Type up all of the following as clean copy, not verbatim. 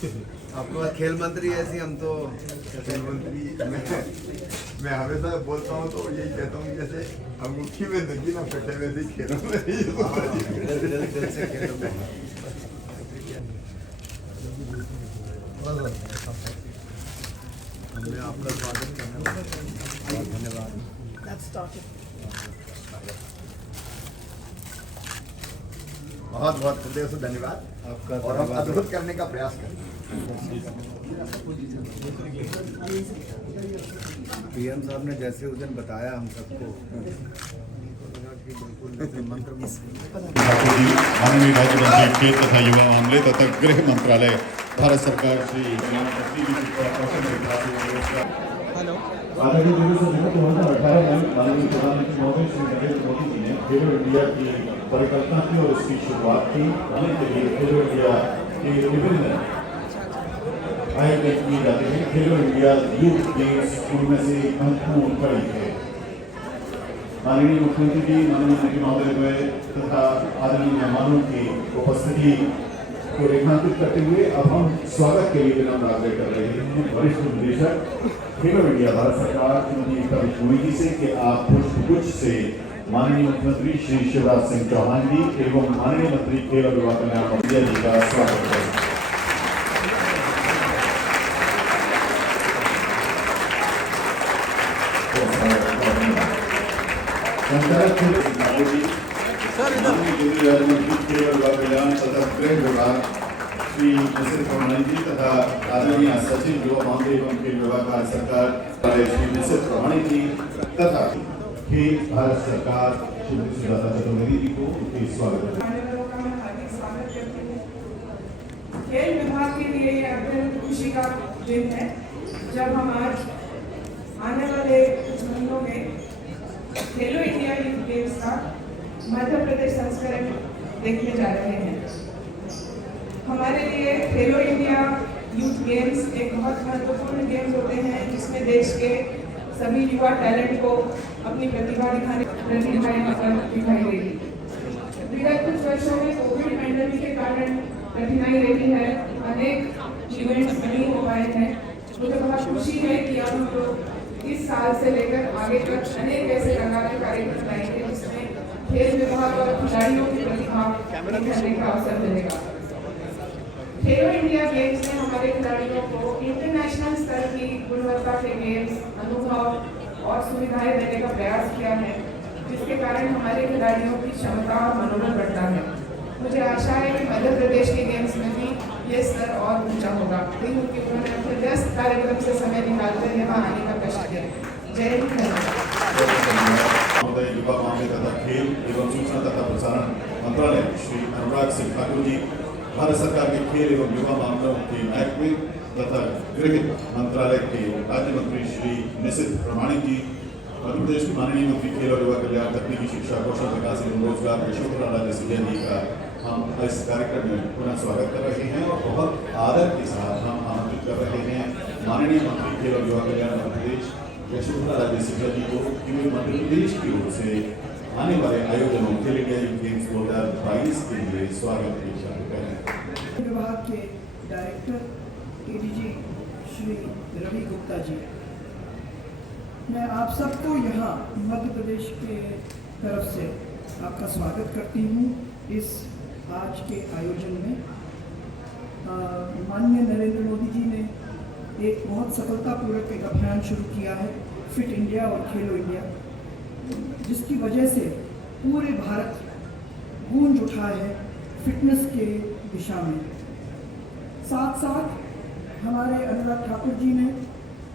आपको खेल मंत्री ऐसी, हम तो खेल मंत्री मैं हमेशा बोलता हूँ तो यही कहता हूँ जैसे अंगूठी में नगी ना फटे वैसे खेलों में दिल से खेलो। हमने आपका स्वागत करना, बहुत धन्यवाद। बहुत बहुत हृदय से धन्यवाद आपका और हम अद्भुत करने का प्रयास करें। पीएम साहब ने जैसे उस दिन बताया हम सबको, मंत्र माननीय राज्य मंत्री खेल तथा युवा मामले तथा गृह मंत्रालय भारत सरकार श्री आगामी दिनों से 2018 में माननीय प्रधानमंत्री महोदय श्री नरेंद्र मोदी जी ने खेलो इंडिया की परिकल्पना की और इसकी शुरुआत की। आने के लिए खेलो इंडिया के विभिन्न आयोजन किए जाते हैं। खेलो इंडिया यूथ गेम्स उनमें से महत्वपूर्ण कड़ी है। माननीय मुख्यमंत्री जी, माननीय मंत्री महोदय तथा आदरणीय मेहमानों की उपस्थिति को रेखांकित करते हुए अब हम स्वागत के लिए विनम्र आग्रह कर रहे हैं वरिष्ठ निदेशक खेलो इंडिया भारत सरकार श्रीमती एकता बिश्नोई जी से कि आप पुष्पगुच्छ से माननीय मुख्यमंत्री श्री शिवराज सिंह चौहान जी एवं माननीय मंत्री खेल और युवा कल्याण मंत्री जी का स्वागत करें। संचालक मंत्री खेल और युवा कल्याण तथा गृह विभाग श्री निशित प्रमाणी जी तथा आदरणीय सचिव युवा मामले एवं खेल विभाग भारत सरकार श्री निशित प्रमाणी जी तथा खेल भारत सरकार श्रीमती सुजाता चतुर्वेदी जी को स्वागत है। खेल विभाग के लिए यह अत्यंत खुशी का दिन है जब हम आज आने वाले कुछ महीनों में खेलो इंडिया यूथ गेम्स का मध्य प्रदेश संस्करण देखने जा रहे हैं। हमारे लिए खेलो इंडिया यूथ गेम्स एक बहुत महत्वपूर्ण गेम्स होते हैं जिसमें देश के सभी युवा टैलेंट को अपनी प्रतिभा दिखाई देगी। विगत कुछ वर्षों में कोविड पैंडेमिक के कारण कठिनाई रही है, अनेक इवेंट्स नहीं हो पाए हैं। मुझे बहुत खुशी है कि अब हम लोग इस साल से लेकर आगे तक अनेक ऐसे प्रकार के कार्यक्रम लाएंगे जिसमें खेल विभाग और खिलाड़ियों की प्रतिभा दिखाने का अवसर मिलेगा। खेलो इंडिया गेम्स ने हमारे खिलाड़ियों को इंटरनेशनल स्तर की गुणवत्ता के गेम्स, अनुभव और सुविधाएं देने का प्रयास किया है, जिसके कारण हमारे खिलाड़ियों की क्षमता और मनोबल बढ़ता है। मुझे आशा है कि मध्य प्रदेश के गेम्स में भी ये स्तर और ऊंचा होगा, क्योंकि उन्होंने अपने व्यस्त कार्यक्रम से समय निकालकर यहाँ आने का कष्ट किया। जय हिंद। युवा मामले तथा खेल एवं सूचना तथा प्रसारण मंत्रालय श्री अनुराग सिंह ठाकुर जी, भारत सरकार के खेल एवं युवा मामलों के महकमे तथा गृह मंत्रालय के राज्य मंत्री श्री निशित प्रमाणी जी, मध्य प्रदेश के माननीय मंत्री खेल और युवा कल्याण, तकनीकी शिक्षा, कौशल विकास एवं रोजगार यशोधरा राजे सिंधिया जी का हम इस कार्यक्रम में पुनः स्वागत कर रहे हैं और बहुत आदर के साथ हम आमंत्रित कर रहे हैं माननीय मंत्री खेल और युवा कल्याण मध्य प्रदेश यशोधरा राजे सिंधिया जी को कि वे मध्य प्रदेश की ओर से आने वाले आयोजनों खेल इंडिया यूथ गेम्स 2022 के लिए स्वागत की करें। विभाग के डायरेक्टर एडीजी श्री रवि गुप्ता जी, मैं आप सबको यहाँ मध्य प्रदेश के तरफ से आपका स्वागत करती हूँ इस आज के आयोजन में। माननीय नरेंद्र मोदी जी ने एक बहुत सफलतापूर्वक एक अभियान शुरू किया है, फिट इंडिया और खेलो इंडिया, जिसकी वजह से पूरे भारत गूंज उठा है फिटनेस के दिशा में। साथ साथ हमारे अनुराग ठाकुर जी ने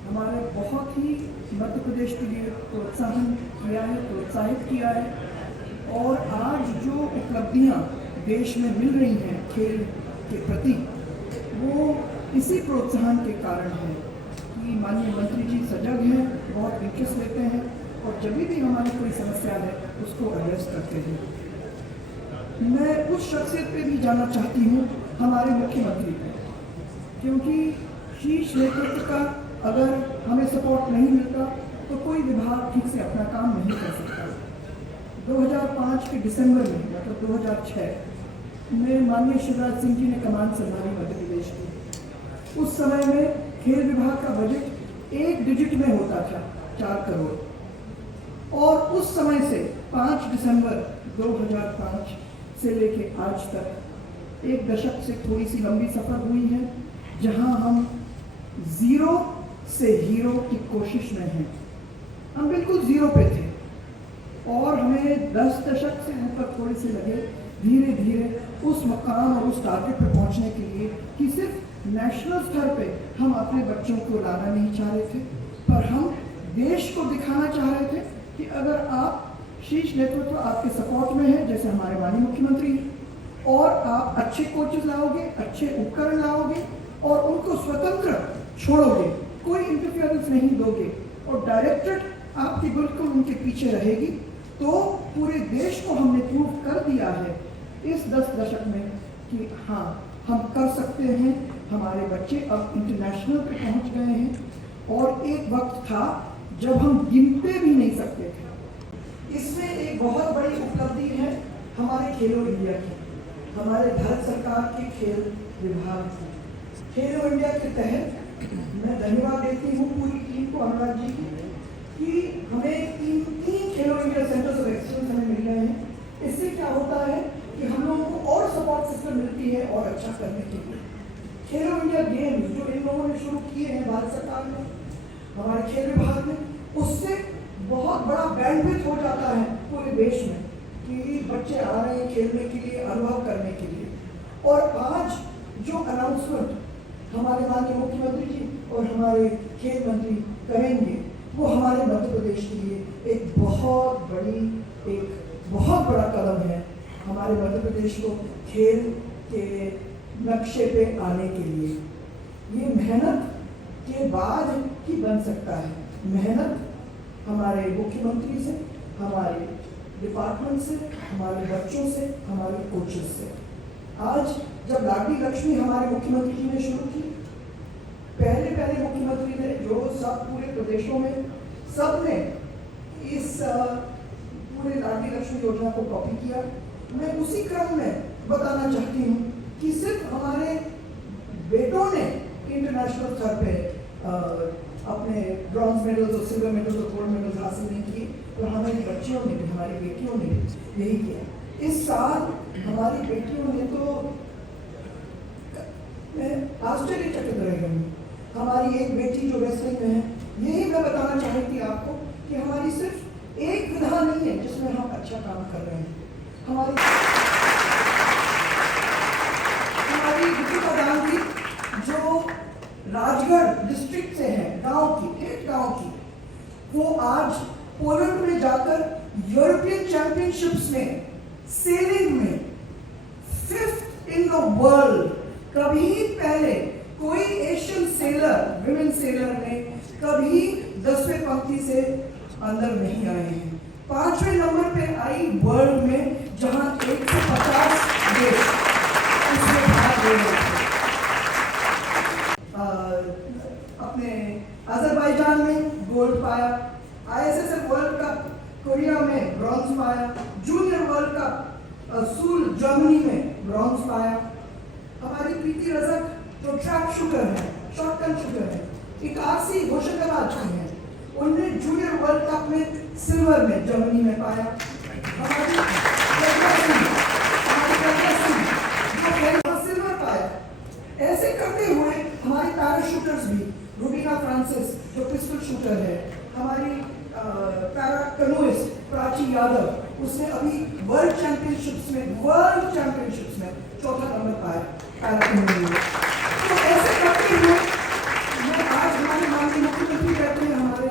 हमारे बहुत ही मध्य प्रदेश के लिए प्रोत्साहन किया है, प्रोत्साहित किया है और आज जो उपलब्धियां देश में मिल रही हैं खेल के प्रति, वो इसी प्रोत्साहन के कारण है कि माननीय मंत्री जी सजग हैं, बहुत इंटरेस्ट लेते हैं और जब भी हमारी कोई समस्या है उसको एड्रेस करते हैं। मैं उस शख्सियत पे भी जाना चाहती हूँ, हमारे मुख्यमंत्री पे, क्योंकि शीर्ष नेतृत्व का अगर हमें सपोर्ट नहीं मिलता तो कोई विभाग ठीक से अपना काम नहीं कर सकता। 2005 के दिसंबर में, मतलब 2006 में माननीय शिवराज सिंह जी ने कमान संभाली मध्य प्रदेश की उस समय में खेल विभाग का बजट 1 डिजिट में होता था, 4 करोड़। और उस समय से 5 दिसंबर 2005 से लेके आज तक 1 दशक से थोड़ी सी लंबी सफर हुई है, जहां हम 0 से हीरो की कोशिश में हैं। हम बिल्कुल 0 पे थे और हमें 10 दशक से ऊपर थोड़े से लगे धीरे धीरे उस मकाम और उस टारगेट पे पहुंचने के लिए कि सिर्फ नेशनल स्तर पे हम अपने बच्चों को लाना नहीं चाह रहे थे, पर हम देश को दिखाना चाह रहे थे कि अगर आप शीर्ष नेतृत्व आपके सपोर्ट में है, जैसे हमारे माननीय मुख्यमंत्री, और आप अच्छे कोचेस लाओगे, अच्छे उपकरण लाओगे और उनको स्वतंत्र छोड़ोगे, कोई इंटरफियरेंस नहीं दोगे और डायरेक्टरेट आपकी बिल्कुल उनके पीछे रहेगी, तो पूरे देश को हमने प्रूव कर दिया है इस 10 दशक में कि हाँ, हम कर सकते हैं। हमारे बच्चे अब इंटरनेशनल पे पहुंच गए हैं और एक वक्त था जब हम गिनते भी नहीं सकते थे। इसमें एक बहुत बड़ी उपलब्धि है हमारे खेलो इंडिया की, हमारे भारत सरकार के खेल विभाग की। खेलो इंडिया के तहत मैं धन्यवाद देती हूँ पूरी टीम को, अनुराग जी की, कि हमें तीन खेलो इंडिया सेंटर्स ऑफ एक्सीलेंस हमें मिल गए हैं। इससे क्या होता है कि हम लोगों को और सपोर्ट सिस्टम मिलती है और अच्छा करने के लिए। खेलो इंडिया गेम्स जो इन लोगों ने शुरू किए हैं भारत सरकार ने, हमारे खेल विभाग ने, उससे बहुत बड़ा बैंडविड्थ हो जाता है पूरे देश में कि बच्चे आ रहे हैं खेलने के लिए, अनुभव करने के लिए। और आज जो अनाउंसमेंट हमारे माननीय मुख्यमंत्री जी और हमारे खेल मंत्री करेंगे, वो हमारे मध्य प्रदेश के लिए एक बहुत बड़ा कदम है, हमारे मध्य प्रदेश को खेल के नक्शे पे आने के लिए। ये मेहनत के बाद ही बन सकता है, मेहनत हमारे मुख्यमंत्री से, हमारे डिपार्टमेंट से, हमारे बच्चों से, हमारे कोचेस से। आज जब लाडली लक्ष्मी हमारे मुख्यमंत्री जी ने शुरू की, पहले मुख्यमंत्री ने जो सब पूरे प्रदेशों में सबने इस पूरे लाडली लक्ष्मी योजना को कॉपी किया। मैं उसी क्रम में बताना चाहती हूँ कि सिर्फ हमारे बेटों ने इंटरनेशनल स्तर पे अपने ब्रॉन्ज मेडल्स और सिल्वर मेडल्स और गोल्ड मेडल्स हासिल नहीं किए, तो हमारी बच्चियों ने भी, हमारी बेटियों ने भी यही किया। इस साल हमारी बेटियों ने तो आश्चर्यचकित रह गई। हमारी एक बेटी जो रेसलिंग में है, यही मैं बताना चाहती आपको कि हमारी सिर्फ एक विधा नहीं है जिसमें हम अच्छा काम कर रहे हैं। हमारी दीपिका गांधी जो राजगढ़ डिस्ट्रिक्ट से है, ठेठ गांव की, वो आज पोलैंड में जाकर यूरोपियन चैंपियनशिप्स में सेलिंग में 5th इन द वर्ल्ड। कभी पहले कोई एशियन सेलर, विमेन सेलर ने कभी 10वें पंक्ति से अंदर नहीं आए हैं। 5वें नंबर पे आई वर्ल्ड में, जहां 150 देश उसमें भाग ले रहे थे। अपने अजरबैजान में गोल्ड पाया, ISSF वर्ल्ड कप कोरिया में ब्रॉन्ज पाया, जूनियर वर्ल्ड कप सूल जर्मनी में ब्रॉन्ज पाया। हमारी प्रीति रजक जो ट्रैक शूटर है, शॉटगन शूटर है, 81 घोषकराज की है, उन्होंने जूनियर वर्ल्ड कप में सिल्वर में जर्मनी में पाया। हमारी सिल्वर पाया। ऐसे करते हुए हमारी पैरा शूटर्स भी, रूबीना फ्रांसिस जो पिस्टल शूटर है, हमारी पैरा कनोइस्ट प्राची यादव, उसने अभी वर्ल्ड चैंपियनशिप्स में 4था नंबर पाया पैरा कनोइस्ट में। तो ऐसे करते हुए मैं आज हमारे माननीय मुख्यमंत्री बैठे हैं, हमारे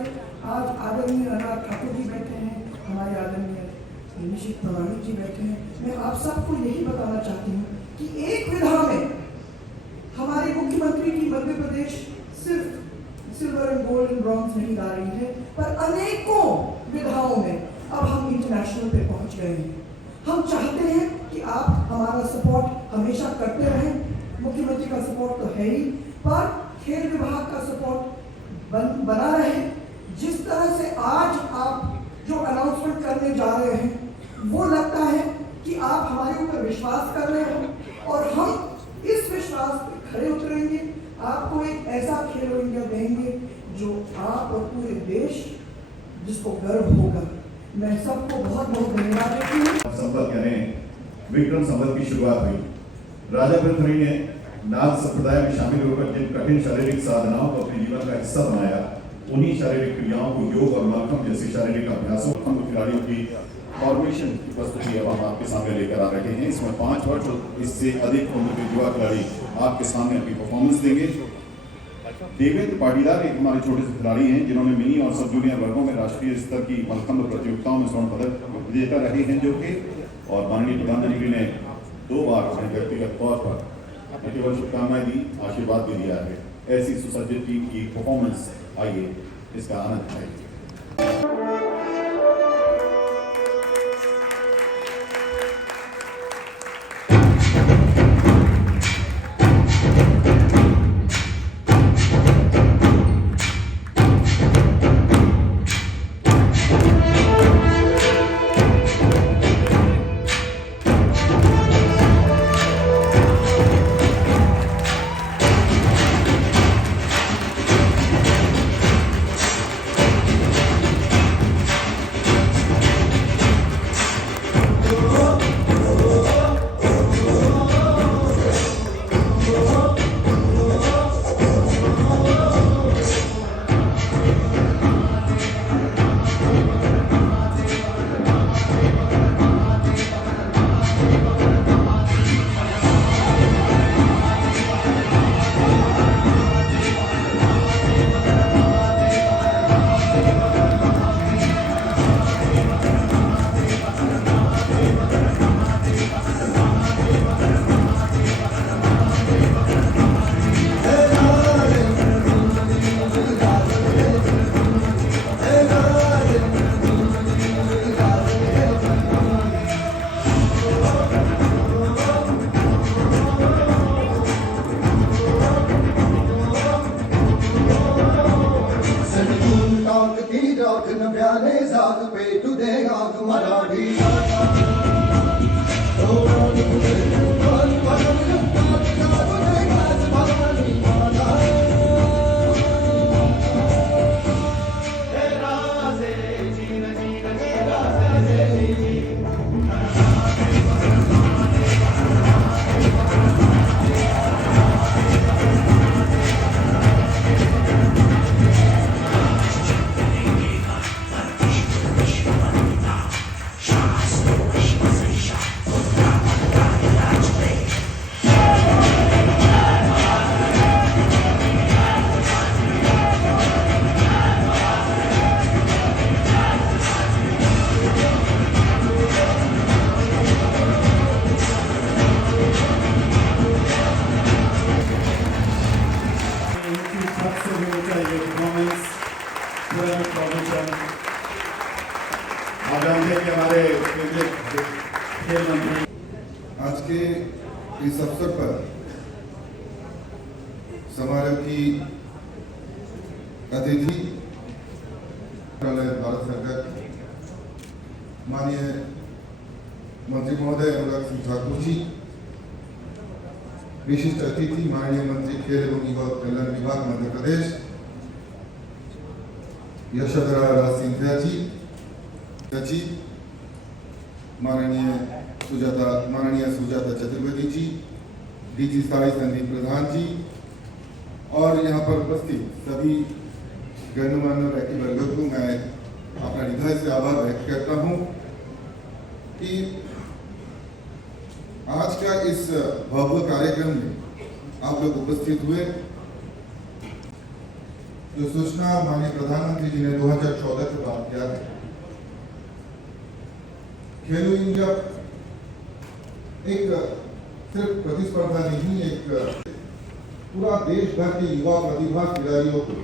आज आदरणीय अनुराग ठाकुर जी बैठे हैं, हमारे आदरणीय निशित प्रमाणिक जी बैठे हैं। मैं आप सबको यही बताना चाहती हूँ कि एक विधा में हमारे मुख्यमंत्री की मध्य प्रदेश सिर्फ silver and gold and bronze नहीं ला रही है, पर अनेकों विधाओं में अब हम इंटरनेशनल पे पहुंच गए हैं। हम चाहते हैं कि आप हमारा सपोर्ट हमेशा करते रहें। मुख्यमंत्री का सपोर्ट तो है ही, पर खेल विभाग का सपोर्ट बना रहे। जिस तरह से आज आप जो अनाउंसमेंट करने जा रहे हैं, वो लगता है कि आप हमारे ऊपर विश्वास कर रहे हो और हम इस विश्वास पे खड़े उतरेंगे। आपको जिसको गर्व होगा। मैं सबको बहुत बहुत धन्यवाद देती हूँ। संवत यानी विक्रम संवत की शुरुआत हुई। राजा भरथरी ने नाथ संप्रदाय में शामिल होकर जिन कठिन शारीरिक साधनाओं को अपने जीवन का हिस्सा बनाया, उन्हीं शारीरिक क्रियाओं को योग और मलखम्ब जैसे शारीरिक अभ्यासों खिलाड़ियों की फॉर्मेशन की प्रस्तुति अब हम आपके सामने लेकर आ रहे हैं। इसमें 5 वर्ष और इससे अधिक उम्र के युवा खिलाड़ी आपके सामने अपनी परफॉर्मेंस देंगे। देवेंद्र पाटीदार एक हमारे छोटे से खिलाड़ी हैं जिन्होंने मिनी और सब जूनियर वर्गों में राष्ट्रीय स्तर की मलखम्ब प्रतियोगिताओं में स्वर्ण पदक विजेता रहे हैं, जो कि और माननीय प्रधानमंत्री ने 2 बार अपने व्यक्तिगत तौर पर केवल शुभकामनाएं दी, आशीर्वाद भी दिया है। ऐसी सुसज्जित टीम की परफॉर्मेंस, आइए इसका आनंद उठाइए। आज के इस अवसर पर समारोह की अतिथि भारत सरकार माननीय मंत्री महोदय अनुराग सिंह ठाकुर जी, विशिष्ट अतिथि माननीय मंत्री खेल एवं युवा कल्याण विभाग मध्य प्रदेश यशोधरा राज सिंधिया जी, सचिव माननीय सुजाता चतुर्वेदी जी, डीजी साई संदीप प्रधान जी और यहाँ पर उपस्थित सभी गणमान्य व्यक्ति वर्गों को मैं अपना हृदय से आभार व्यक्त करता हूँ कि आज का इस भव्य कार्यक्रम में आप लोग उपस्थित हुए। जो सूचना माननीय प्रधानमंत्री जी ने 2014 के बाद किया है, खेलो इंडिया एक सिर्फ प्रतिस्पर्धा नहीं, एक पूरा देश भर के युवा प्रतिभा खिलाड़ियों को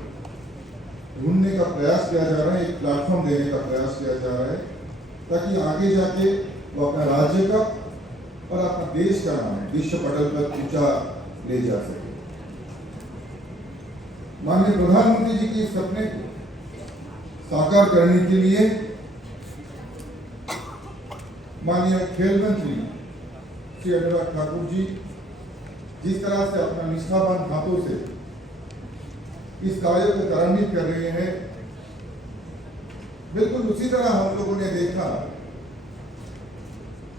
ढूंढने का प्रयास किया जा रहा है, एक प्लेटफॉर्म देने का प्रयास किया जा रहा है ताकि आगे जाके वो अपना राज्य का और अपना देश का नाम विश्व पटल पर ऊंचा ले जा सके। माननीय प्रधानमंत्री जी के सपने को साकार करने के लिए माननीय खेल मंत्री श्री अनुराग ठाकुर जी जिस तरह से अपना निष्ठावान हाथों से इस कार्य को त्वरान्वित कर रहे हैं, बिल्कुल उसी तरह हम लोगों ने देखा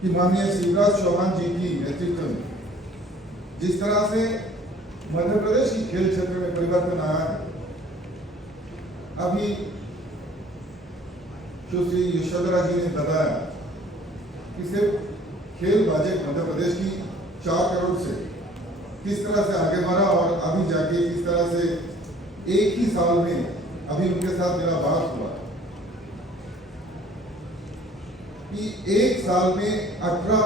कि माननीय शिवराज चौहान जी की नेतृत्व में जिस तरह से मध्य प्रदेश की खेल क्षेत्र में परिवर्तन आया है। अभी सुश्री यशोधरा जी ने बताया कि सिर्फ खेल बजट मध्य प्रदेश की 4 करोड़ से किस तरह से आगे बढ़ा और अभी जाके किस तरह से एक ही साल में अभी उनके साथ मेरा बात हुआ कि एक साल में 18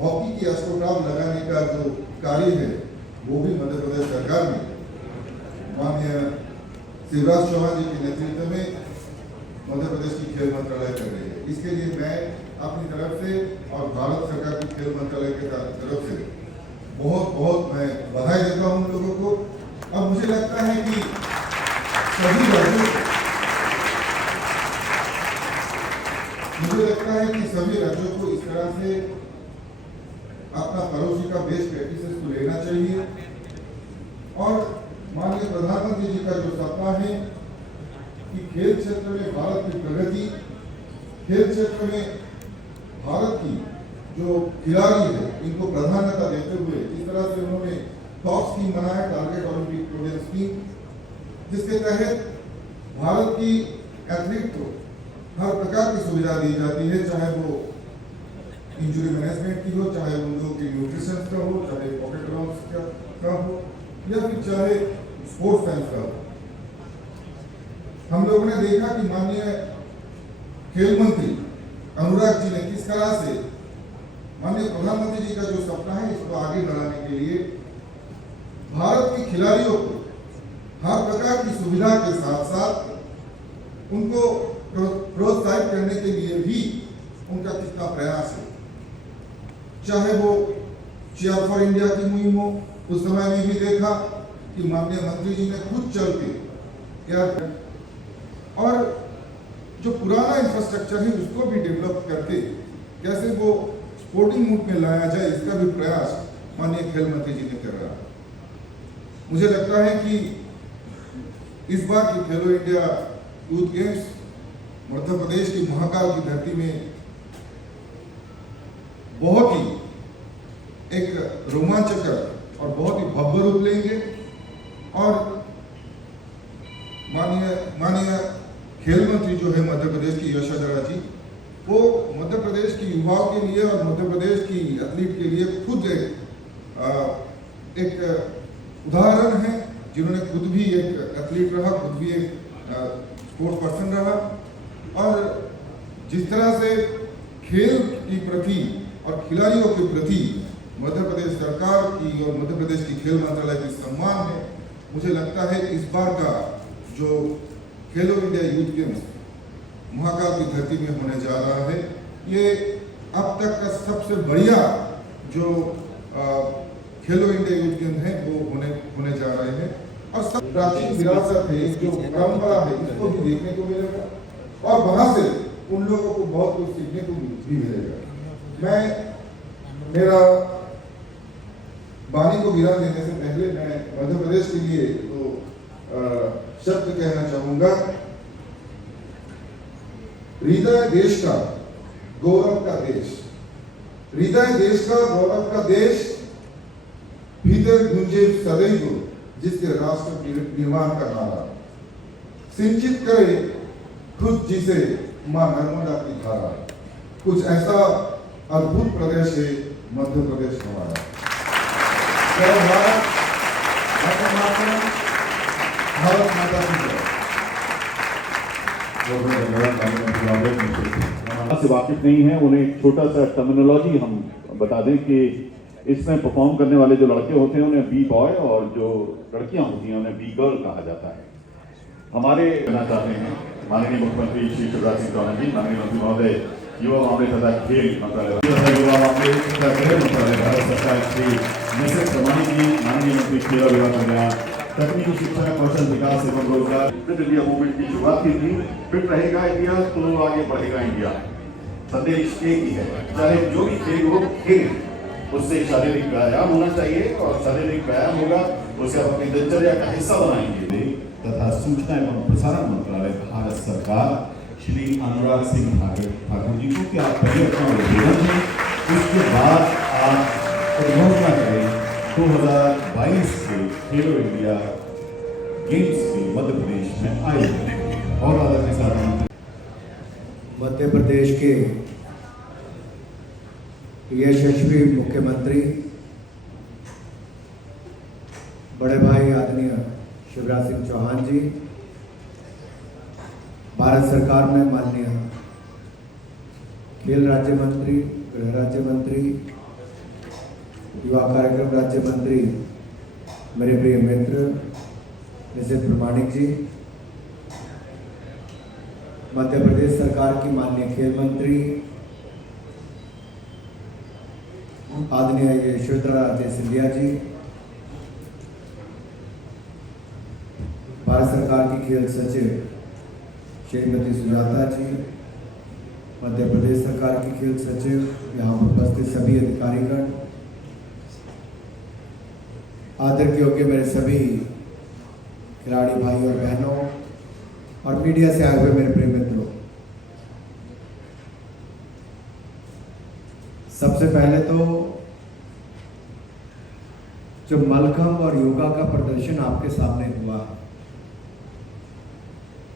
हॉकी की अस्ट्रोग्राफ लगाने का जो कार्य है वो भी मध्य प्रदेश सरकार में माननीय शिवराज चौहान जी के नेतृत्व में मध्य प्रदेश की खेल मंत्रालय कर रही है। इसके लिए मैं अपनी तरफ से और भारत सरकार की खेल मंत्रालय के तरफ से बहुत बहुत मैं बधाई देता हूं उन लोगों को। अब मुझे लगता है कि सभी राज्यों को इस तरह से अपना पड़ोसी का बेस्ट प्रैक्टिसेस को लेना चाहिए और माननीय प्रधानमंत्री जी का जो सपना है कि खेल क्षेत्र में भारत की प्रगति, खेल क्षेत्र में भारत की जो खिलाड़ी है इनको प्राधान्यता देते हुए जिस तरह से उन्होंने टॉप स्कीम बनाया, टारगेट ओलंपिक प्रोजेक्ट स्कीम, जिसके तहत भारत की एथलीट को हर प्रकार की सुविधा दी जाती है, चाहे वो इंजरी मैनेजमेंट की हो, चाहे उन लोगों की न्यूट्रिशन का हो, चाहे पॉकेट अलाउंस का हो या फिर चाहे स्पोर्ट्स साइंस का हो। हम लोगों ने देखा कि माननीय खेल मंत्री अनुराग जी ने किस तरह से माननीय प्रधानमंत्री जी का जो सपना है इसको आगे बढ़ाने के लिए भारत के खिलाड़ियों को हर प्रकार की सुविधा के साथ साथ उनको प्रोत्साहित करने के लिए भी उनका कितना प्रयास है, चाहे वो चीयर फॉर इंडिया की मुहिम हो। उस समय में भी देखा कि माननीय मंत्री जी ने खुद चल के और जो पुराना इंफ्रास्ट्रक्चर है उसको भी डेवलप करके कैसे वो स्पोर्टिंग मूड में लाया जाए, इसका भी प्रयास माननीय खेल मंत्री जी ने कर रहा है। मुझे लगता है कि इस बार की खेलो India youth games Madhya Pradesh की महाकाल की धरती में बहुत ही एक रोमांचकर और बहुत ही भव्य रूप लेंगे और माननीय खेल मंत्री जो है मध्य प्रदेश की यशोधरा जी, वो मध्य प्रदेश की युवाओं के लिए और मध्य प्रदेश की एथलीट के लिए खुद एक उदाहरण है, जिन्होंने खुद भी एक एथलीट रहा, खुद भी एक स्पोर्ट्स पर्सन रहा और जिस तरह से खेल की प्रति और खिलाड़ियों के प्रति मध्य प्रदेश सरकार की और मध्य प्रदेश की खेल मंत्रालय की सम्मान है, मुझे लगता है इस बार का जो खेलो इंडिया यूथ गेम्स महाकाल की धरती में होने जा रहा है, ये अब तक का सबसे बढ़िया जो खेलो इंडिया यूथ गेम है वो होने जा रहे हैं और सब प्राचीन विरासत है, जो परंपरा है, इसको भी देखने को मिलेगा और वहां से उन लोगों को बहुत कुछ सीखने को भी मिलेगा। मैं मेरा वाणी को विराम देने से पहले मैं मध्य प्रदेश के लिए तो शब्द कहना चाहूंगा। हृदय देश का गौरव का देश, हृदय देश का गौरव का देश, भीतर गुंजे सदैव जिसके राष्ट्र निर्माण का नारा, सिंचित करे खुद जिसे मां नर्मदा की धारा। कुछ ऐसा अद्भुत प्रदेश है मध्य प्रदेश हमारा। जय भारत, भारत माता की जय। से वाकिफ नहीं है, उन्हें एक छोटा सा टर्मिनोलॉजी हम बता दें कि इसमें परफॉर्म करने वाले जो लड़के होते हैं उन्हें बी बॉय और जो लड़कियां होती हैं उन्हें बी गर्ल कहा जाता है। हमारे कहना चाहते हैं माननीय मुख्यमंत्री श्री शिवराज सिंह चौहान जी, माननीय मंत्री महोदय, युवा मामले तथा खेल मंत्रालय तथा युवा मामले तथा गृह मंत्रालय भारत सरकार श्री निशित प्रमाणी जी, माननीय मंत्री खेल और युवा कल्याण, तकनीकी शिक्षा, कौशल विकास एवं रोजगार, फिट इंडिया मूवमेंट की शुरुआत की थी। फिट रहेगा इंडिया तो आगे बढ़ेगा इंडिया, संदेश एक ही है। चाहे जो भी खेल हो, खेल उससे शारीरिक व्यायाम होना चाहिए और शारीरिक व्यायाम होगा उसे आप अपनी दिनचर्या का हिस्सा बनाएंगे। तथा सूचना एवं प्रसारण मंत्रालय भारत सरकार श्री अनुराग सिंह ठाकुर जी को कि आप पहले अपना उद्बोधन दें, उसके बाद आप उद्घोषणा करें 2022 के खेलो इंडिया गेम्स की मध्य प्रदेश में आयोजन। और आदरणीय साथी, मध्य प्रदेश के यशस्वी मुख्यमंत्री बड़े भाई आदरणीय शिवराज सिंह चौहान जी, भारत सरकार में माननीय खेल राज्य मंत्री, गृह राज्य मंत्री, युवा कार्यक्रम राज्य मंत्री, मेरे प्रिय मित्र निशित प्रमाणिक जी, मध्य प्रदेश सरकार की माननीय खेल मंत्री आदरणीय यशोधरा राजे सिंधिया जी, भारत सरकार की खेल सचिव श्रीमती सुजाता जी, मध्य प्रदेश सरकार की खेल सचिव, यहाँ उपस्थित सभी अधिकारीगण, आदर के योग्य मेरे सभी खिलाड़ी भाई और बहनों और मीडिया से आए हुए मेरे प्रिय मित्रों, सबसे पहले तो जो मलखंभ और योगा का प्रदर्शन आपके सामने हुआ,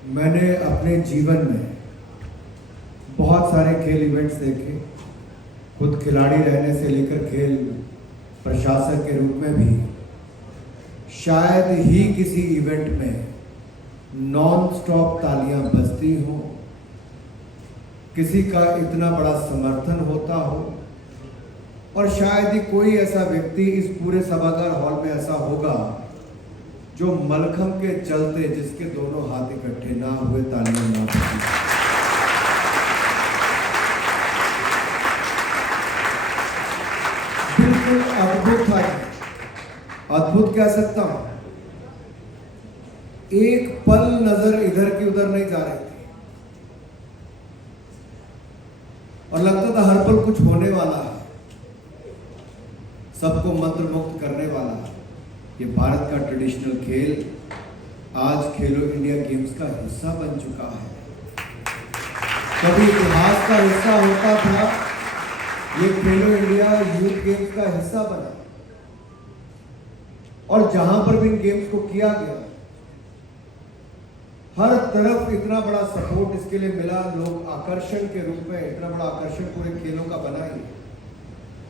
मैंने अपने जीवन में बहुत सारे खेल इवेंट्स देखे, खुद खिलाड़ी रहने से लेकर खेल प्रशासक के रूप में भी शायद ही किसी इवेंट में नॉन स्टॉप तालियां बजती हो, किसी का इतना बड़ा समर्थन होता हो, और शायद ही कोई ऐसा व्यक्ति इस पूरे सभागार हॉल में ऐसा होगा जो मलखंभ के चलते जिसके दोनों हाथ इकट्ठे ना हुए, तालियां ना बजी। बिल्कुल अद्भुत था, अद्भुत कह सकता हूं। एक पल नजर इधर की उधर नहीं जा रही थी और लगता था हर पल कुछ होने वाला है, सबको मंत्र मुक्त करने वाला है। ये भारत का ट्रेडिशनल खेल आज खेलो इंडिया गेम्स का हिस्सा बन चुका है। कभी इतिहास का हिस्सा होता था, ये खेलो इंडिया यूथ गेम्स का हिस्सा बना, और जहां पर भी इन गेम्स को किया गया हर तरफ इतना बड़ा सपोर्ट इसके लिए मिला, लोग आकर्षण के रूप में इतना बड़ा आकर्षण पूरे खेलों का बना ही।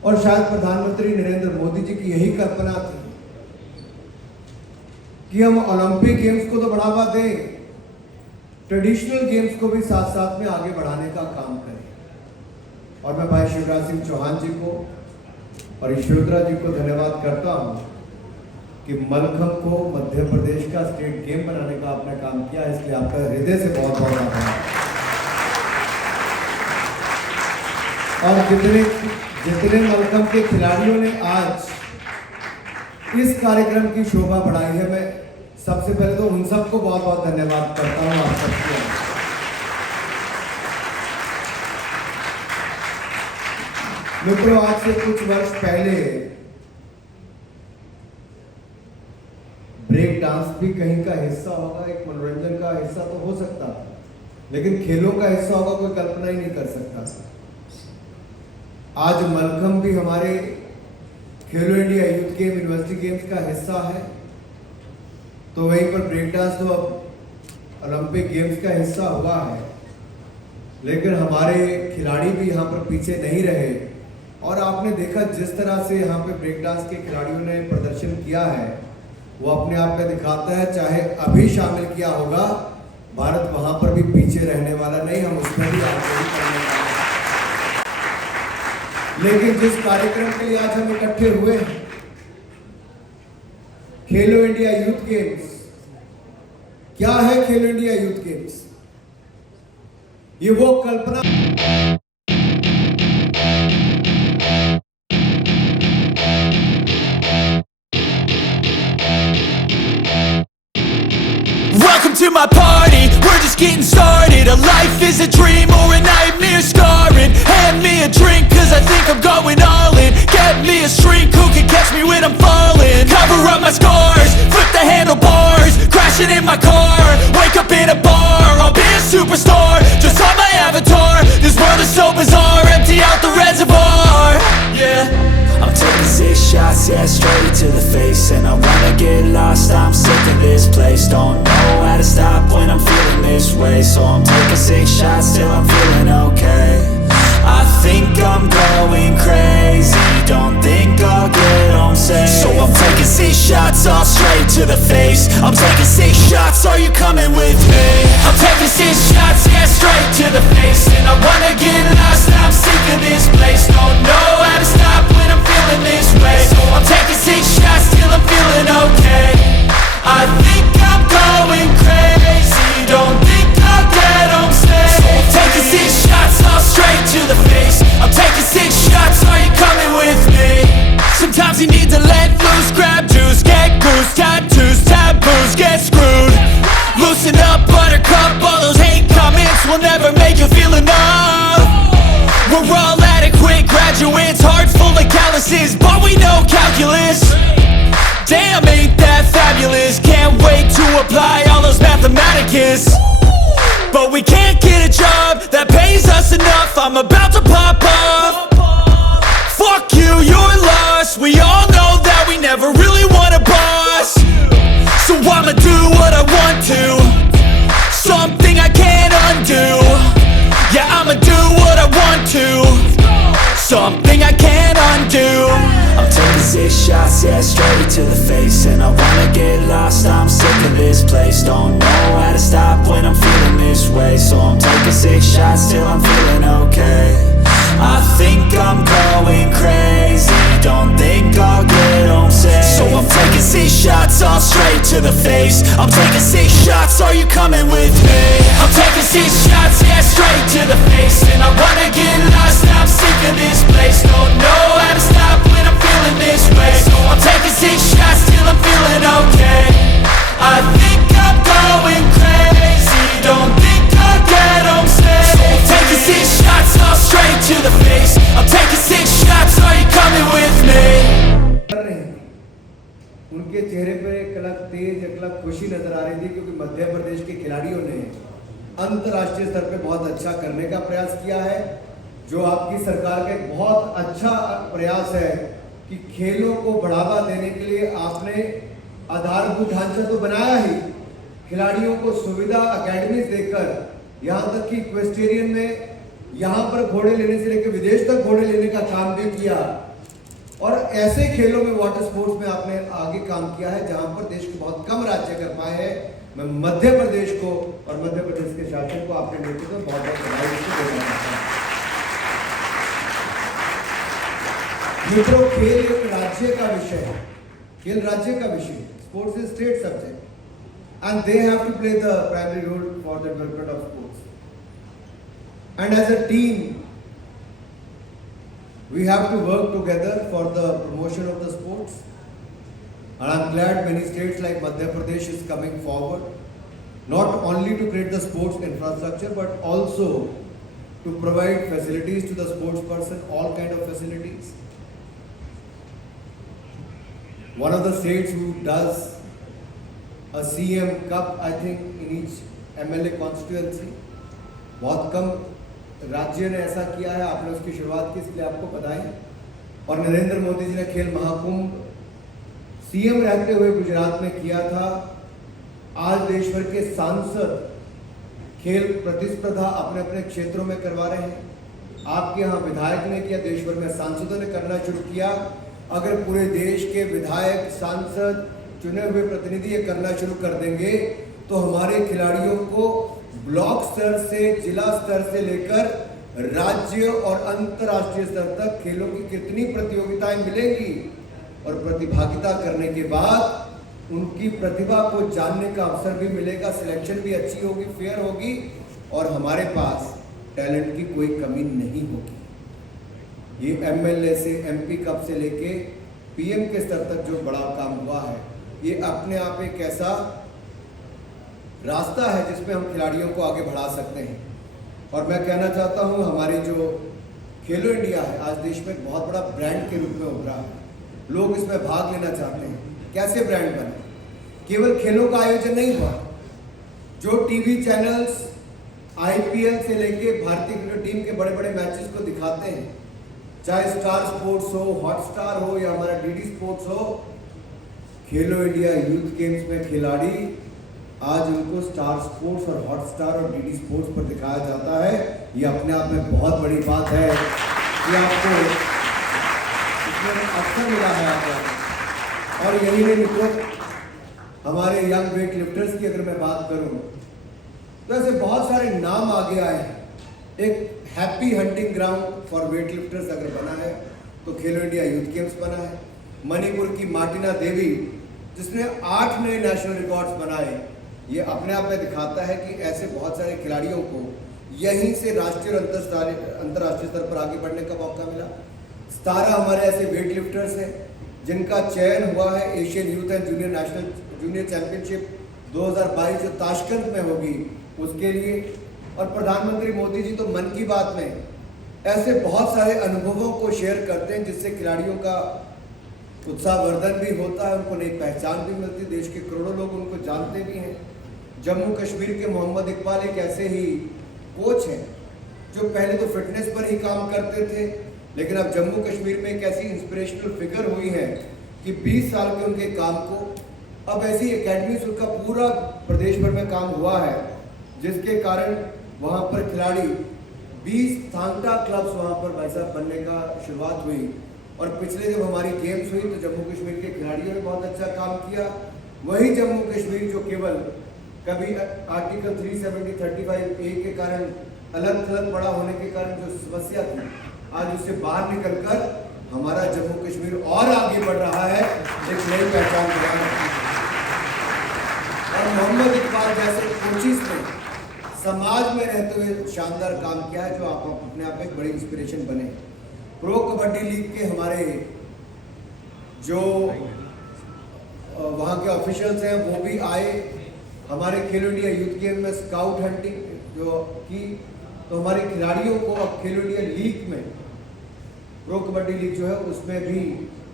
और शायद प्रधानमंत्री नरेंद्र मोदी जी की यही कल्पना थी कि हम ओलंपिक गेम्स को तो बढ़ावा दें, ट्रेडिशनल गेम्स को भी साथ साथ में आगे बढ़ाने का काम करें। और मैं भाई शिवराज सिंह चौहान जी को और यशोधरा जी को धन्यवाद करता हूं कि मलखंभ को मध्य प्रदेश का स्टेट गेम बनाने का आपने काम किया, इसलिए आपका हृदय से बहुत बहुत आभार। और जितने मलखंभ के खिलाड़ियों ने आज इस कार्यक्रम की शोभा बढ़ाई है, मैं सबसे पहले तो उन सबको बहुत बहुत धन्यवाद करता हूं। आप सबको मित्रों, आज से कुछ वर्ष पहले ब्रेक डांस भी कहीं का हिस्सा होगा, एक मनोरंजन का हिस्सा तो हो सकता था, लेकिन खेलों का हिस्सा होगा कोई कल्पना ही नहीं कर सकता। आज मलखंभ भी हमारे खेलो India youth game university games का हिस्सा है, तो वहीं पर ब्रेक डांस तो अब ओलंपिक गेम्स का हिस्सा हुआ है, लेकिन हमारे खिलाड़ी भी यहाँ पर पीछे नहीं रहे। और आपने देखा जिस तरह से यहाँ पे ब्रेक डांस के खिलाड़ियों ने प्रदर्शन किया है, वो अपने आप में दिखाता है, चाहे अभी शामिल किया होगा, भारत वहां पर भी पीछे रहने वाला नहीं, हम उसमें भी आगे ही करने वाले। लेकिन जिस कार्यक्रम के लिए आज हम इकट्ठे हुए हैं, खेलो इंडिया यूथ गेम्स, क्या है खेलो इंडिया यूथ गेम्स? ये वो कल्पना Welcome to my party, we're just getting started. A life is a dream or a nightmare scarring. Hand me a drink cause I think I'm going all in. Get me a shrink who can catch me when I'm falling. Cover up my scars, flip the handlebars. Crashing in my car, wake up in a bar. I'll be a superstar, just yeah, straight to the face. And I wanna get lost, I'm sick of this place. Don't know how to stop when I'm feeling this way. So I'm taking 6 shots till I'm feeling okay. I think I'm going crazy, don't think I'll get home safe. So I'm taking 6 shots all straight to the face. I'm taking 6 shots, are you coming with me? I'm taking 6 shots, yeah, straight to the face. And I wanna get lost, I'm sick of this place. Don't know how to stop when I'm feeling this way. So I'm taking 6 shots till I'm feeling okay. I think I'm going crazy, don't think I'll get home safe. So I'm taking 6 shots all straight to the face. I'm taking 6 shots, are you coming with me? Sometimes you need to let loose, grab juice, get goose, tattoos, taboos, get screwed. Loosen up, buttercup, all those hate comments will never make you feel enough. We're all adequate graduates, heart full of calluses, but we know calculus. Damn, ain't that fabulous? Can't wait to apply all those mathematicus. But we can't get a job that pays us enough. I'm about to pop off. Fuck you, you're lost. We all know that we never really want a boss. So I'ma do what I want to, something I can't undo. Yeah, I'ma do what I want to, something I can't undo. I'm taking 6 shots, yeah, straight to the face. And I wanna get lost, I'm sick of this place. Don't know how to stop when I'm feeling this way. So I'm taking 6 shots till I'm feeling okay. I think I'm going crazy, don't think I'll get home safe. So I'm taking 6 shots, all straight to the face. I'm taking 6 shots, are you coming with me? I'm taking 6 shots, yeah, straight to the face. And I wanna get lost, I'm sick of this place. Don't know how to stop when I'm feeling this way. So I'm taking 6 shots till I'm feeling okay. I think I'm going crazy, don't think I'll get home safe. So I'm taking 6 shots, all straight to the face. I'm taking 6 shots, are you coming with me? उनके चेहरे पर एक अलग तेज, एक अलग खुशी नजर आ रही थी, क्योंकि मध्य प्रदेश के खिलाड़ियों ने अंतर्राष्ट्रीय स्तर पे बहुत अच्छा करने का प्रयास किया है। जो आपकी सरकार का एक बहुत अच्छा प्रयास है कि खेलों को बढ़ावा देने के लिए आपने आधारभूत ढांचा तो बनाया ही, खिलाड़ियों को सुविधा अकेडमीज देकर, यहाँ तक कि इक्वेस्टेरियन में यहाँ पर घोड़े लेने से लेकर विदेश तक घोड़े लेने का काम भी किया। और ऐसे खेलों में, वाटर स्पोर्ट्स में आपने आगे काम किया है जहां पर देश के बहुत कम राज्य कर पाए हैं। मैं मध्य प्रदेश को और मध्य प्रदेश के शासन को आपके नेतृत्व में बहुत बहुत बधाई देना चाहता हूं। मित्रों, खेल एक राज्य का विषय है, खेल राज्य का विषय, sports is state subject and they have to play the primary role for the development of sports. And as a team we have to work together for the promotion of the sports, and I'm glad many states like Madhya Pradesh is coming forward, not only to create the sports infrastructure but also to provide facilities to the sports person, all kind of facilities. One of the states who does a CM Cup, I think, in each MLA constituency, बहुत कम राज्य ने ऐसा किया है। आपने उसकी शुरुआत की, इसलिए आपको बधाई। और नरेंद्र मोदी जी ने खेल महाकुंभ सीएम रहते हुए गुजरात में किया था। आज देश भर के सांसद खेल प्रतिस्पर्धा अपने अपने क्षेत्रों में करवा रहे हैं। आपके यहाँ विधायक ने किया, देश भर में सांसदों ने करना शुरू किया। अगर पूरे देश के विधायक, सांसद, चुने हुए प्रतिनिधि ये करना शुरू कर देंगे तो हमारे खिलाड़ियों को ब्लॉक स्तर से, जिला स्तर से लेकर राज्य और अंतर्राष्ट्रीय स्तर तक खेलों की कितनी प्रतियोगिताएं मिलेंगी, और प्रतिभागिता करने के बाद उनकी प्रतिभा को जानने का अवसर भी मिलेगा, सिलेक्शन भी अच्छी होगी, फेयर होगी, और हमारे पास टैलेंट की कोई कमी नहीं होगी। ये एमएलए से एमपी कप से लेके पीएम के स्तर तक जो बड़ा काम हुआ है, ये अपने आप एक ऐसा रास्ता है जिसमें हम खिलाड़ियों को आगे बढ़ा सकते हैं। और मैं कहना चाहता हूं, हमारी जो खेलो इंडिया है आज देश में एक बहुत बड़ा ब्रांड के रूप में उभरा है। लोग इसमें भाग लेना चाहते हैं। कैसे ब्रांड बने? केवल खेलों का आयोजन नहीं हुआ, जो टीवी चैनल्स आईपीएल से लेके भारतीय क्रिकेट टीम के बड़े बड़े मैचेस को दिखाते हैं, चाहे स्टार स्पोर्ट्स हो, हॉटस्टार हो या हमारा डीडी स्पोर्ट्स हो, खेलो इंडिया यूथ गेम्स में खिलाड़ी आज उनको स्टार स्पोर्ट्स और हॉटस्टार और डीडी स्पोर्ट्स पर दिखाया जाता है। ये अपने आप में बहुत बड़ी बात है कि आपको इसमें अवसर मिला है आपको। और यही नहीं मित्रों, हमारे यंग वेट लिफ्टर्स की अगर मैं बात करूं तो ऐसे बहुत सारे नाम आगे आए हैं। एक happy hunting ground for wait lifters अगर बना है तो खेलो इंडिया यूथ गेम्स बना है। मणिपुर की मार्टिना देवी जिसने 8 नए नेशनल रिकॉर्ड्स बनाए, ये अपने आप में दिखाता है कि ऐसे बहुत सारे खिलाड़ियों को यहीं से राष्ट्रीय और अंतर्राष्ट्रीय स्तर पर आगे बढ़ने का मौका मिला। 17 हमारे ऐसे वेट लिफ्टर्स हैं जिनका चयन हुआ है Asian youth and junior championship 2022 जो ताशकंद में होगी उसके लिए। और प्रधानमंत्री मोदी जी तो मन की बात में ऐसे बहुत सारे अनुभवों को शेयर करते हैं जिससे खिलाड़ियों का उत्साहवर्धन भी होता है, उनको नई पहचान भी मिलती है, देश के करोड़ों लोग उनको जानते भी हैं। जम्मू कश्मीर के मोहम्मद इकबाल एक ऐसे ही कोच हैं जो पहले तो फिटनेस पर ही काम करते थे, लेकिन अब जम्मू कश्मीर में एक ऐसी इंस्पिरेशनल फिगर हुई है कि 20 साल के उनके काम को अब ऐसी एकेडमी उनका पूरा प्रदेश भर में काम हुआ है, जिसके कारण वहाँ पर खिलाड़ी 20 थांगटा क्लब्स वहाँ पर भाई साहब बनने का शुरुआत हुई। और पिछले जब हमारी गेम्स हुई तो जम्मू कश्मीर के खिलाड़ियों ने बहुत अच्छा काम किया। वही जम्मू कश्मीर जो केवल कभी आर्टिकल 370 35A के कारण अलग थलग पड़ा होने के कारण जो समस्या थी, आज उससे बाहर निकलकर हमारा जम्मू कश्मीर और आगे बढ़ रहा है, एक नई पहचान बनाना। और मोहम्मद इकबाल जैसे कोचिज ने समाज में रहते हुए शानदार काम किया है जो आप अपने आप में एक बड़ी इंस्पिरेशन बने। प्रो कबड्डी लीग के हमारे जो वहाँ के ऑफिशियल्स हैं वो भी आए हमारे खेलो इंडिया यूथ गेम में स्काउट हंटिंग जो की, तो हमारे खिलाड़ियों को अब खेलो इंडिया लीग में प्रो कबड्डी लीग जो है उसमें भी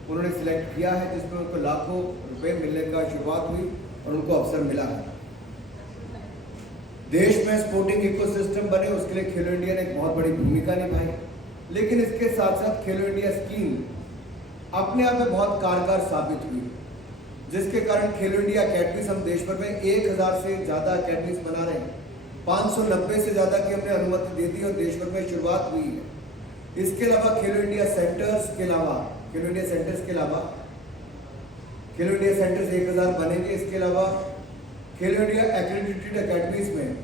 उन्होंने सिलेक्ट किया है, जिसमें उनको लाखों रुपए मिलने का शुरुआत हुई और उनको अवसर मिला है। देश में स्पोर्टिंग इकोसिस्टम बने उसके लिए खेलो इंडिया ने एक बहुत बड़ी भूमिका निभाई, लेकिन इसके साथ साथ खेलो इंडिया स्कीम अपने आप में बहुत कारगर साबित हुई, जिसके कारण खेलो इंडिया अकेडमीज हम देश भर में 1000 से ज़्यादा अकेडमीज बना रहे हैं। 590 से ज़्यादा की हमने अनुमति दे दी और देश भर में शुरुआत हुई है। इसके अलावा खेलो इंडिया सेंटर्स के अलावा खेलो इंडिया सेंटर्स 1000 बनेंगे। इसके अलावा खेलो इंडिया एक्रेडिटेड अकेडमीज में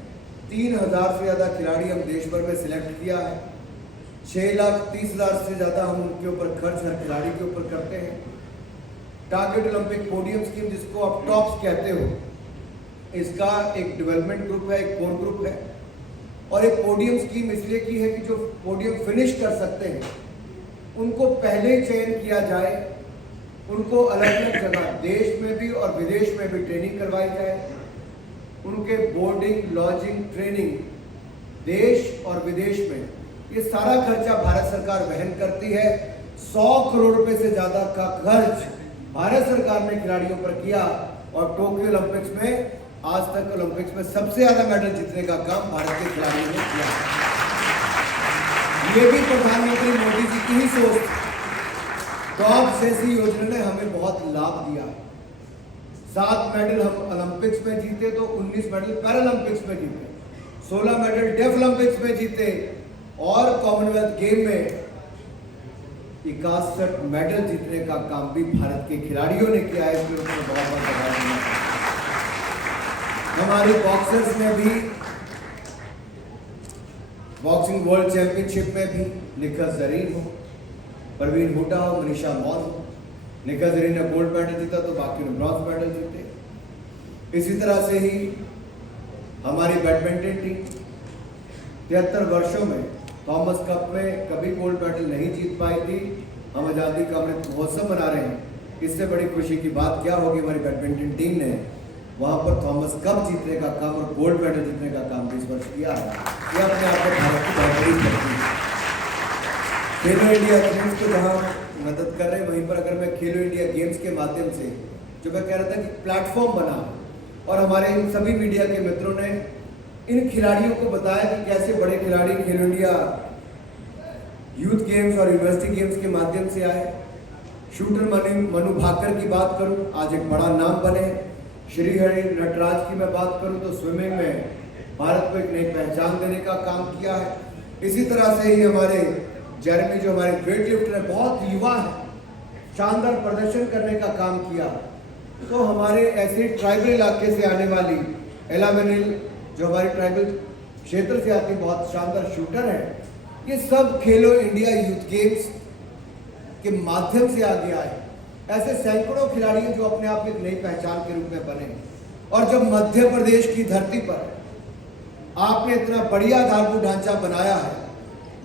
3000 से ज़्यादा खिलाड़ी हम देश भर में सिलेक्ट किया है। 6,30,000 से ज़्यादा हम उनके ऊपर खर्च हर खिलाड़ी के ऊपर करते हैं। टारगेट ओलंपिक पोडियम स्कीम जिसको आप टॉप्स कहते हो, इसका एक डेवलपमेंट ग्रुप है, एक कोर ग्रुप है। और एक पोडियम स्कीम इसलिए की है कि जो पोडियम फिनिश कर सकते हैं उनको पहले चयन किया जाए, उनको अलग अलग जगह देश में भी और विदेश में भी ट्रेनिंग करवाई जाए, उनके बोर्डिंग लॉजिंग ट्रेनिंग देश और विदेश में ये सारा खर्चा भारत सरकार वहन करती है। 100 करोड़ रुपए से ज्यादा का खर्च भारत सरकार ने खिलाड़ियों पर किया और टोक्यो ओलंपिक्स में आज तक ओलंपिक्स में सबसे ज्यादा मेडल जीतने का काम भारत के खिलाड़ियों ने किया। ये भी प्रधानमंत्री मोदी जी की ही सोच। टॉप जैसी योजना ने हमें बहुत लाभ दिया। 7 मेडल हम ओलंपिक्स में जीते तो 19 मेडल पैरालंपिक्स में जीते, 16 मेडल डेफ ओलंपिक्स में जीते और कॉमनवेल्थ गेम में 61 मेडल जीतने का काम भी भारत के खिलाड़ियों ने किया है। इसमें उन्हें बहुत बहुत बधाई देना चाहिए। हमारे बॉक्सर्स में भी बॉक्सिंग वर्ल्ड चैंपियनशिप में भी निखत जरीन हो, परवीन हुड्डा हो, मनीषा मौन हो। निखत जरीन ने गोल्ड मेडल जीता तो बाकी ने ब्रॉन्ज मेडल जीते। इसी तरह से ही हमारी बैडमिंटन टीम 73 वर्षों में थॉमस कप में कभी गोल्ड मेडल नहीं जीत पाई थी। हम आज़ादी का अमृत महोत्सव मना रहे हैं। इससे बड़ी खुशी की बात क्या होगी, हमारी बैडमिंटन टीम ने वहाँ पर थॉमस कप जीतने का काम और गोल्ड मेडल जीतने का काम 20 वर्ष किया है। ये अपने आप में भारत की बेहतरीन करती है। खेलो इंडिया गेम्स को जहाँ मदद कर रहे हैं, वहीं पर अगर मैं खेलो इंडिया गेम्स के माध्यम से जो मैं कह रहा था कि प्लेटफॉर्म बना और हमारे इन सभी मीडिया के मित्रों ने इन खिलाड़ियों को बताया कि कैसे बड़े खिलाड़ी खेलो इंडिया यूथ गेम्स और यूनिवर्सिटी गेम्स के माध्यम से आए। शूटर मनु भाकर की बात करूं, आज एक बड़ा नाम बने। श्रीहरि नटराज की मैं बात करूं तो स्विमिंग में भारत को एक नई पहचान देने का काम किया है। इसी तरह से ही हमारे जेरेमी जो हमारे वेट लिफ्टर है, बहुत युवा है, शानदार प्रदर्शन करने का काम किया। तो हमारे ऐसे ट्राइबल इलाके से आने वाली एला वेनिल जो हमारे ट्राइबल क्षेत्र से आती बहुत शानदार शूटर है। ये सब खेलो इंडिया यूथ गेम्स के माध्यम से आगे आए। ऐसे सैकड़ों खिलाड़ी जो अपने आप में एक नई पहचान के रूप में बने। और जब मध्य प्रदेश की धरती पर आपने इतना बढ़िया आधारभूत ढांचा बनाया है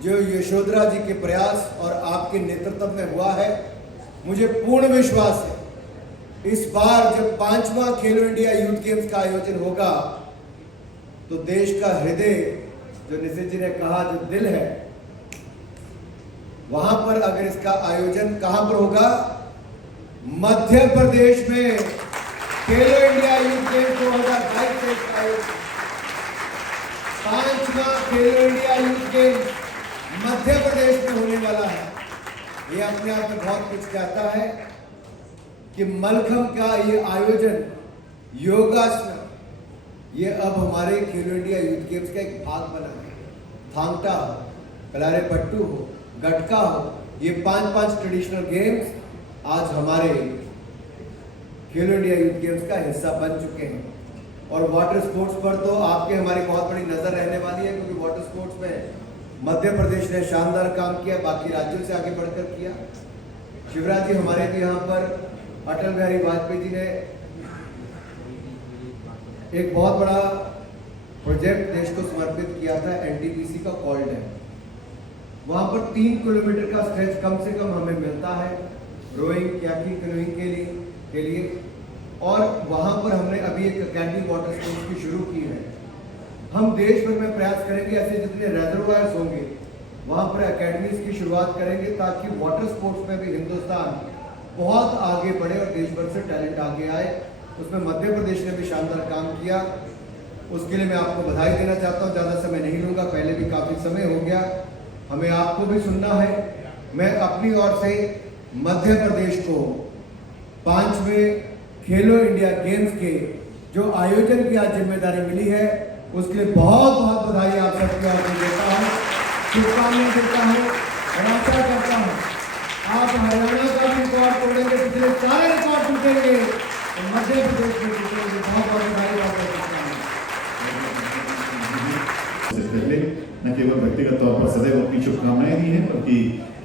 जो यशोधरा जी के प्रयास और आपके नेतृत्व में हुआ है, मुझे पूर्ण विश्वास है इस बार जब 5वां खेलो इंडिया यूथ गेम्स का आयोजन होगा तो देश का हृदय, जो निशित जी ने कहा जो दिल है, वहां पर अगर इसका आयोजन कहां पर होगा? मध्य प्रदेश में खेलो इंडिया यूथ गेम्स 2022 से आयोजन। 5वां खेलो India youth games Madhya Pradesh में होने वाला है। ये अपने आप में बहुत कुछ कहता है कि मलखम का ये आयोजन, योगासन, ये अब हमारे खेलो इंडिया यूथ गेम्स का एक भाग बना है। थांगटा हो, कलारीपट्टू हो, गटका हो, ये 5-5 ट्रेडिशनल गेम्स आज हमारे खेलो इंडिया यूथ गेम्स का हिस्सा बन चुके हैं। और वाटर स्पोर्ट्स पर तो आपके हमारी बहुत बड़ी नजर रहने वाली है, क्योंकि वाटर स्पोर्ट्स में मध्य प्रदेश ने शानदार काम किया, बाकी राज्यों से आगे बढ़कर किया। शिवराज जी हमारे भी यहाँ पर अटल बिहारी वाजपेयी जी ने एक बहुत बड़ा प्रोजेक्ट देश को समर्पित किया था, एनटीपीसी का कॉल्ड है। वहां पर 3 किलोमीटर का स्ट्रेच कम से कम हमें मिलता है रोइंग, कयाकिंग, कैनोइंग के लिए। और वहां पर हमने अभी एक अकेडमी वाटर स्पोर्ट्स की शुरू की है। हम देश भर में प्रयास करेंगे, ऐसे जितने रिजर्वायर्स होंगे वहां पर अकेडमीज की शुरुआत करेंगे, ताकि वाटर स्पोर्ट्स में भी हिंदुस्तान बहुत आगे बढ़े और देश भर से टैलेंट आगे आए। उसमें मध्य प्रदेश ने भी शानदार काम किया, उसके लिए मैं आपको बधाई देना चाहता हूँ। ज़्यादा समय नहीं लूँगा, पहले भी काफ़ी समय हो गया, हमें आपको भी सुनना है। मैं अपनी ओर से मध्य प्रदेश को 5वें खेलो इंडिया गेम्स के जो आयोजन की आज जिम्मेदारी मिली है, उसके लिए बहुत बहुत बधाई आप सबकी ओर से देता हूँ, शुभकामनाएं देता हूँ और आशा करता हूँ आप हरियाणा का भी रिकॉर्ड तोड़ेंगे, पिछले सारे रिकॉर्ड टूटेंगे और मध्य प्रदेश में टूटेंगे। बहुत बहुत बधाई आप सबका। न केवल व्यक्तिगत तौर पर सदैव अपनी शुभकामनाएं दी हैं, बल्कि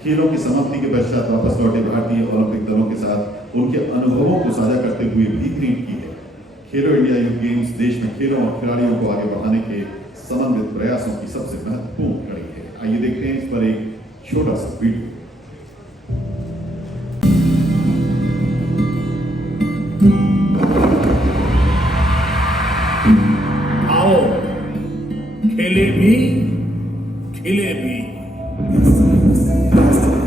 खेलों की समाप्ति के पश्चात वापस लौटे भारतीय ओलंपिक दलों के साथ उनके अनुभवों को साझा करते हुए भी ट्वीट की है। खेलो इंडिया यूथ गेम्स देश में खेलों और खिलाड़ियों को आगे बढ़ाने के समन्वित प्रयासों की सबसे महत्वपूर्ण कड़ी है। आइए देखते हैं इस पर एक छोटा सा वीडियो। आओ खेले भी खिले भी।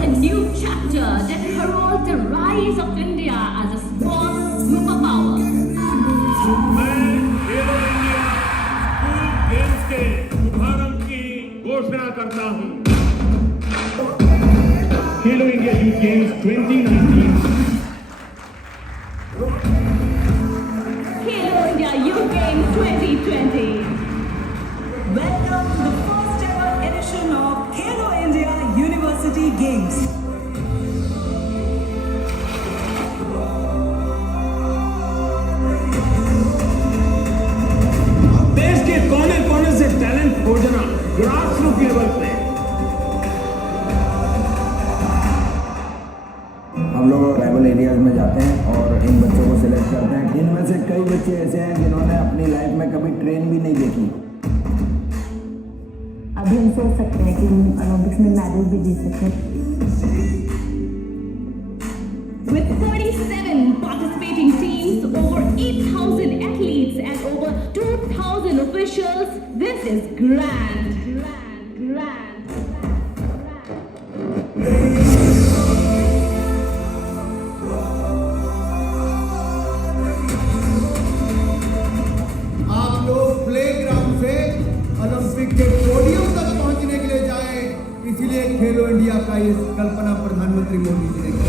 A new chapter that heralds the rise of India as a sports superpower. मैं खेलो इंडिया स्कूल गेम्स के शुभारंभ की घोषणा करता हूँ। खेलो India youth games 2019। Khelo India Youth Games 2020. Welcome to the first ever edition of Khelo India University Games. देश के कोने कोने से टैलेंट खोजना ग्रास रूट लेवल पे। हम लोग ट्राइबल एरियाज में जाते हैं और इन बच्चों को सिलेक्ट करते हैं। इनमें से कई बच्चे ऐसे हैं जिन्होंने अपनी लाइफ में कभी ट्रेन भी नहीं देखी। अभी हम सोच सकते हैं कि ओलंपिक्स में मेडल भी जीत सकते हैं। With 37 participating teams, over 8,000 athletes and over 2,000 officials, this is grand. आप लोग प्लेग्राउंड से ओलंपिक के पोडियम तक पहुंचने के लिए जाएं, इसीलिए खेलो इंडिया का ये कल्पना प्रधानमंत्री मोदी जी ने की।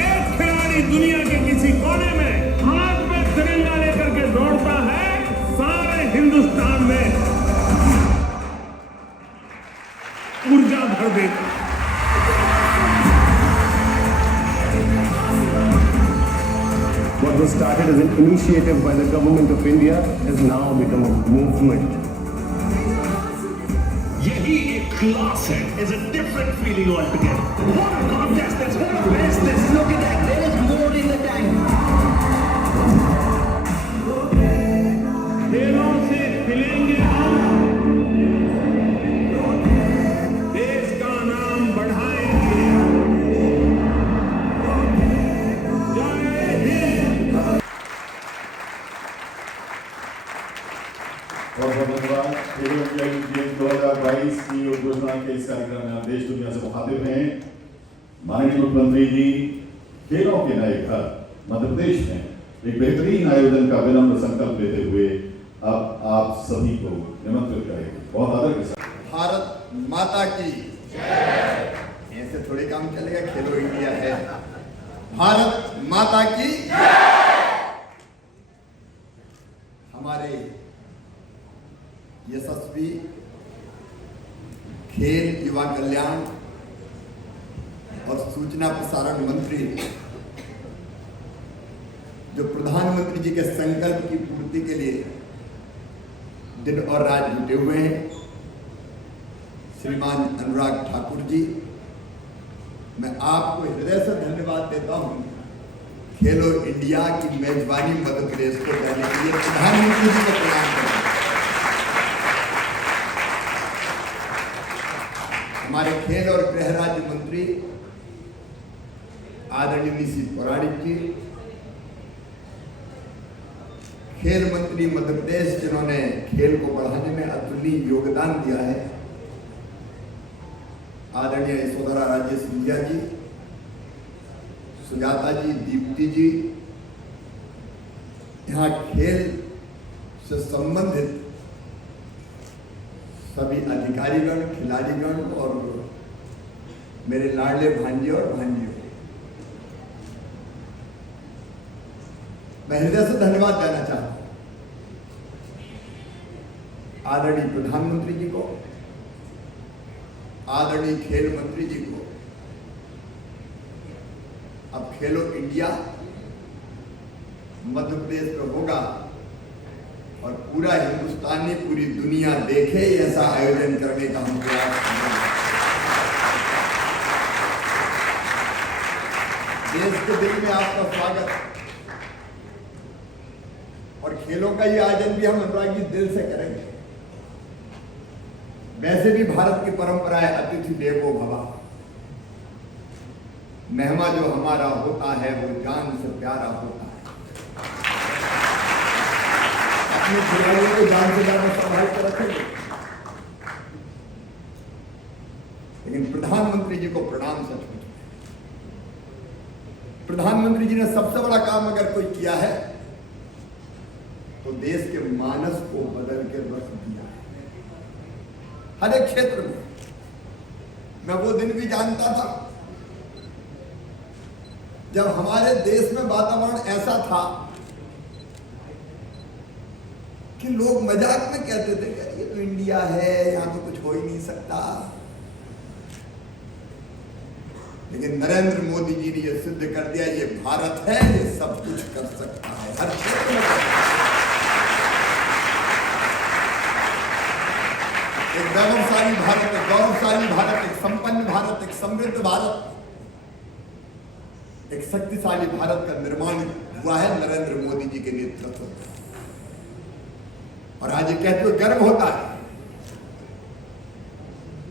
एक खिलाड़ी दुनिया के किसी कोने में हाथ में तिरंगा लेकर के दौड़ता है, सारे हिंदुस्तान में ऊर्जा भर देता है। What was started as an initiative by the government of India has now become a movement. यही एक क्लास है, is a different feeling altogether. What a contest this, what a race this. Look at that, there is more in the tank. खेलों से खिलेंगे हम, देश का नाम बढ़ाएंगे। जय हिंद। बहुत बहुत धन्यवाद। खेलो इंडिया यूथ गेम्स 2022 की उद्घोषणा के इस कार्यक्रम में आप देश दुनिया से मुखातिब हैं। माननीय मुख्यमंत्री जी, खेलों के नए घर मध्य प्रदेश में एक बेहतरीन आयोजन का विनम्र संकल्प लेते हुए अब आप सभी को निमंत्रित करेंगे। बहुत आदर के साथ। भारत माता की जय। ऐसे थोड़ी काम चलेगा, खेलो इंडिया है। भारत माता की जय। हमारे यशस्वी खेल, युवा कल्याण और सूचना प्रसारण मंत्री जो प्रधानमंत्री जी के संकल्प की पूर्ति के लिए दिन और रात जुटे हुए हैं, श्रीमान अनुराग ठाकुर जी, मैं आपको हृदय से धन्यवाद देता हूं खेलो इंडिया की मेजबानी मध्य प्रदेश को करने के लिए। प्रधानमंत्री जी को प्रणाम करता हूं। हमारे खेल और गृह राज्य मंत्री आदरणीय निशित पौराणिक जी, खेल मंत्री मध्य प्रदेश जिन्होंने खेल को बढ़ाने में अतुलनीय योगदान दिया है, आदरणीय यशोधरा राजे सिंधिया जी, सुजाता जी, दीप्ति जी, यहाँ खेल से संबंधित सभी अधिकारीगण, खिलाड़ीगण और मेरे लाडले भांजे और भांजियों, मैं हृदय से धन्यवाद देना चाहता हूं आदरणीय प्रधानमंत्री जी को, आदरणीय खेल मंत्री जी को। अब खेलो इंडिया मध्य प्रदेश में होगा और पूरा हिंदुस्तान ने, पूरी दुनिया देखे ऐसा आयोजन करने का हम प्रयास करेंगे। देश के दिल में आपका स्वागत और खेलों का ये आयोजन भी हम अनुराग जी दिल से करेंगे। वैसे भी भारत की परंपरा है अतिथि देवो भव। मेहमान जो हमारा होता है वो जान से प्यारा होता है। अपने खिलाड़ियों को जान से ज्यादा संभाल कर रखेंगे। लेकिन प्रधानमंत्री जी को प्रणाम सचमुच। प्रधानमंत्री जी ने सबसे बड़ा काम अगर कोई किया है तो देश के मानस को बदल के रख दिया है। हर एक क्षेत्र में मैं वो दिन भी जानता था जब हमारे देश में वातावरण ऐसा था कि लोग मजाक में कहते थे कि ये तो इंडिया है, यहां तो कुछ हो ही नहीं सकता। लेकिन नरेंद्र मोदी जी ने ये सिद्ध कर दिया, ये भारत है, ये सब कुछ कर सकता है, हर क्षेत्र में। एक गौरवशाली भारत, एक संपन्न भारत, एक समृद्ध भारत, एक शक्तिशाली भारत का निर्माण हुआ है नरेंद्र मोदी जी के नेतृत्व में। और आज ये कहते हुए गर्व होता है,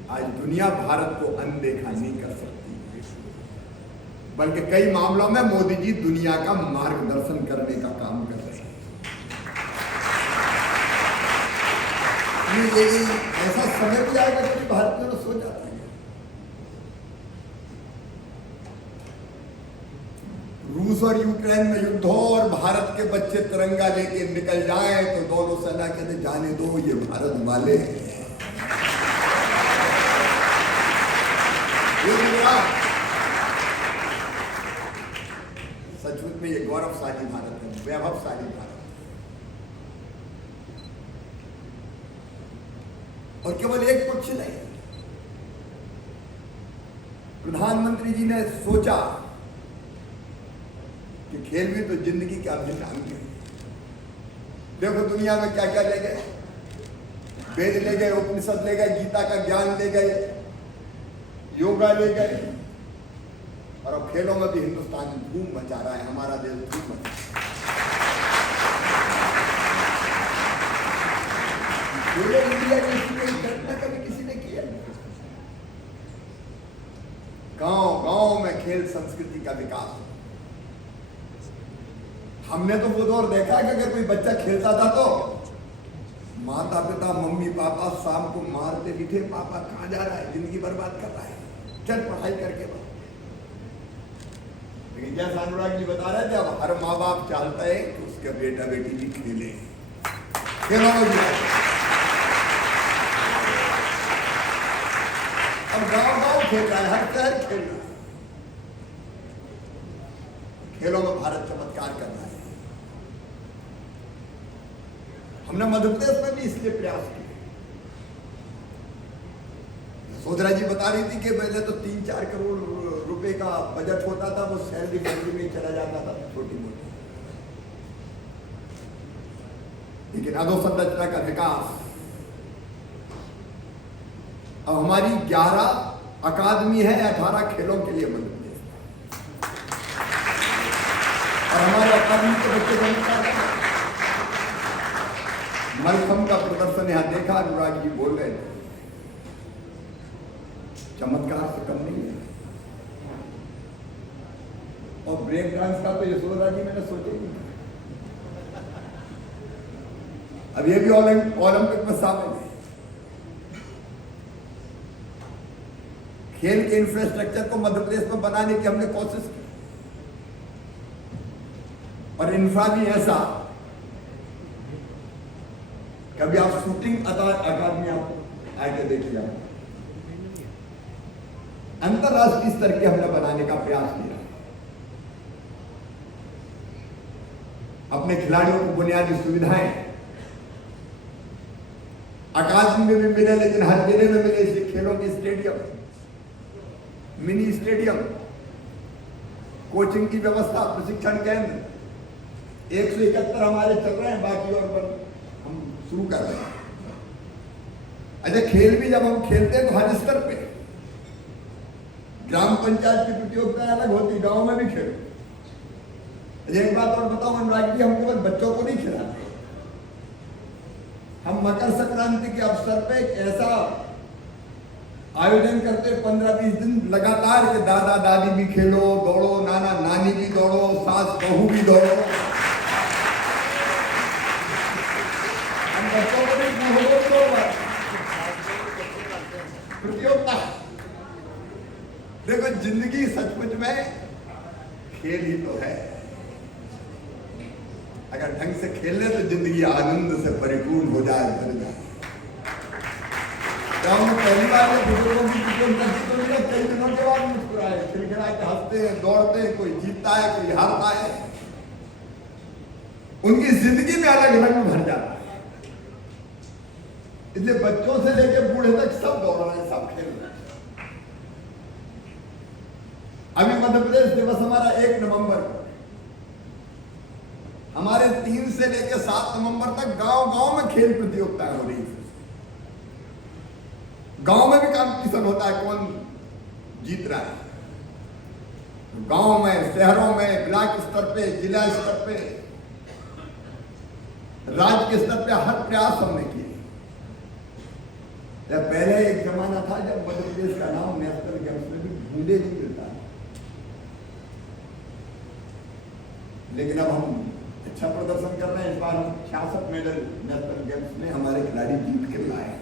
आज दुनिया भारत को अनदेखा नहीं कर सकती, बल्कि कई मामलों में मोदी जी दुनिया का मार्गदर्शन करने का काम कर रहे हैं। ये ऐसा समय भी आएगा कि भारतीयों ने सो जाते हैं। रूस रूस और यूक्रेन में युद्ध हो और भारत के बच्चे तिरंगा लेके निकल जाएं तो दोनों सेना कहते जाने दो, ये भारत वाले हैं। सचमुच में ये गौरवशाली भारत है, वैभवशाली भारत। और केवल एक पक्ष नहीं, प्रधानमंत्री जी ने सोचा कि खेल भी तो जिंदगी का अभिन्न अंग है। देखो दुनिया में क्या क्या ले गए, वेद ले गए, उपनिषद ले गए, गीता का ज्ञान ले गए, योगा ले गए, और अब खेलों में भी हिंदुस्तान धूम मचा रहा है, हमारा देश धूम मचा खेलो इंडिया की कल्पना कभी किसी ने किया? गांव गांव में खेल संस्कृति का विकास। हमने तो वो दौर देखा कि अगर कोई बच्चा खेलता था तो माता पिता मम्मी पापा शाम को मारते भी थे, पापा कहाँ जा रहा है, जिंदगी बर्बाद कर रहा है, चल पढ़ाई करके दो। लेकिन जैसा अनुराग जी बता रहे थे, अब हर माँ बाप चाहता है कि उसके बेटा बेटी भी खेले, खेलों में भी। अब गांव गांव खेल रहा है, हर शहर खेल रहा है। खेलों में भारत चमत्कार कर रहा है। हमने मध्य प्रदेश में भी इसलिए प्रयास किए। सोदरा जी बता रही थी कि पहले तो 3-4 करोड़ रुपए का बजट होता था, वो सैलरी फैक्ट्री में चला जाता था, छोटी मोटी। लेकिन अधोसंरचना का विकास, अब हमारी 11 अकादमी है, 18 खेलों के लिए मध्य प्रदेश, और हमारे अकादमी के बच्चे मलखम का प्रदर्शन यहाँ देखा, अनुराग जी बोल रहे थे, चमत्कार से कम नहीं है। और ब्रेक डांस का तो यशोदा जी मैंने सोचे ही नहीं। अब ये भी ओलंपिक में शामिल है। खेल के इंफ्रास्ट्रक्चर को मध्य प्रदेश में बनाने की हमने कोशिश की, और इंफ्रा भी ऐसा, कभी आप शूटिंग अकादमी आप आके देखिए, अंतरराष्ट्रीय स्तर के हमने बनाने का प्रयास किया। अपने खिलाड़ियों को बुनियादी सुविधाएं अकादमी में भी मिले, लेकिन हर जिले में मिले, इसलिए खेलों के स्टेडियम, मिनी स्टेडियम, कोचिंग की व्यवस्था, प्रशिक्षण केंद्र 171 हमारे चल रहे हैं, बाकी और हम शुरू कर रहे हैं। अच्छा, खेल भी जब हम खेलते हैं तो हर स्तर पे, ग्राम पंचायत की प्रतियोगिताएं अलग होती, गांव में भी खेलो। एक बात और बताओ अनुराग जी, हम केवल बच्चों को नहीं खिलाते, हम मकर संक्रांति के अवसर पे एक ऐसा आयोजन करते 15-20 दिन लगातार के दादा दादी भी खेलो, दौड़ो, नाना नानी भी दौड़ो, सास बहू भी दौड़ो। हम बच्चों को भी प्रतियोगिता। देखो, जिंदगी सचमुच में खेल ही तो है। अगर ढंग से खेल ले तो जिंदगी आनंद से परिपूर्ण हो जाए, भर जाए। जब हम पहली बार बुजुर्गों की प्रतियोगिता तो कई दिनों के बाद मुस्कुराए, खिलखिला के हंसते हैं, दौड़ते हैं, कोई जीतता है, कोई हारता है। उनकी जिंदगी में अलग रंग भर जाता है। इसलिए बच्चों से लेकर बूढ़े तक सब दौड़ रहे हैं, सब खेल रहे हैं। अभी मध्य प्रदेश दिवस हमारा 1 नवंबर को, हमारे 3 से लेकर 7 नवंबर तक गांव-गांव में खेल प्रतियोगिताएं हो रही है। गांव में भी कंपटीशन होता है, कौन जीत रहा है। गांव में, शहरों में, ब्लॉक स्तर पे, जिला स्तर पे, राज्य के स्तर पे हर प्रयास हमने किए। पहले एक जमाना था जब मध्य प्रदेश का नाम नेशनल गेम्स में भी ढूंढे नहीं मिलता, लेकिन अब हम अच्छा प्रदर्शन कर रहे हैं। इस बार हम 66 मेडल नेशनल गेम्स में हमारे खिलाड़ी जीत के लाए हैं,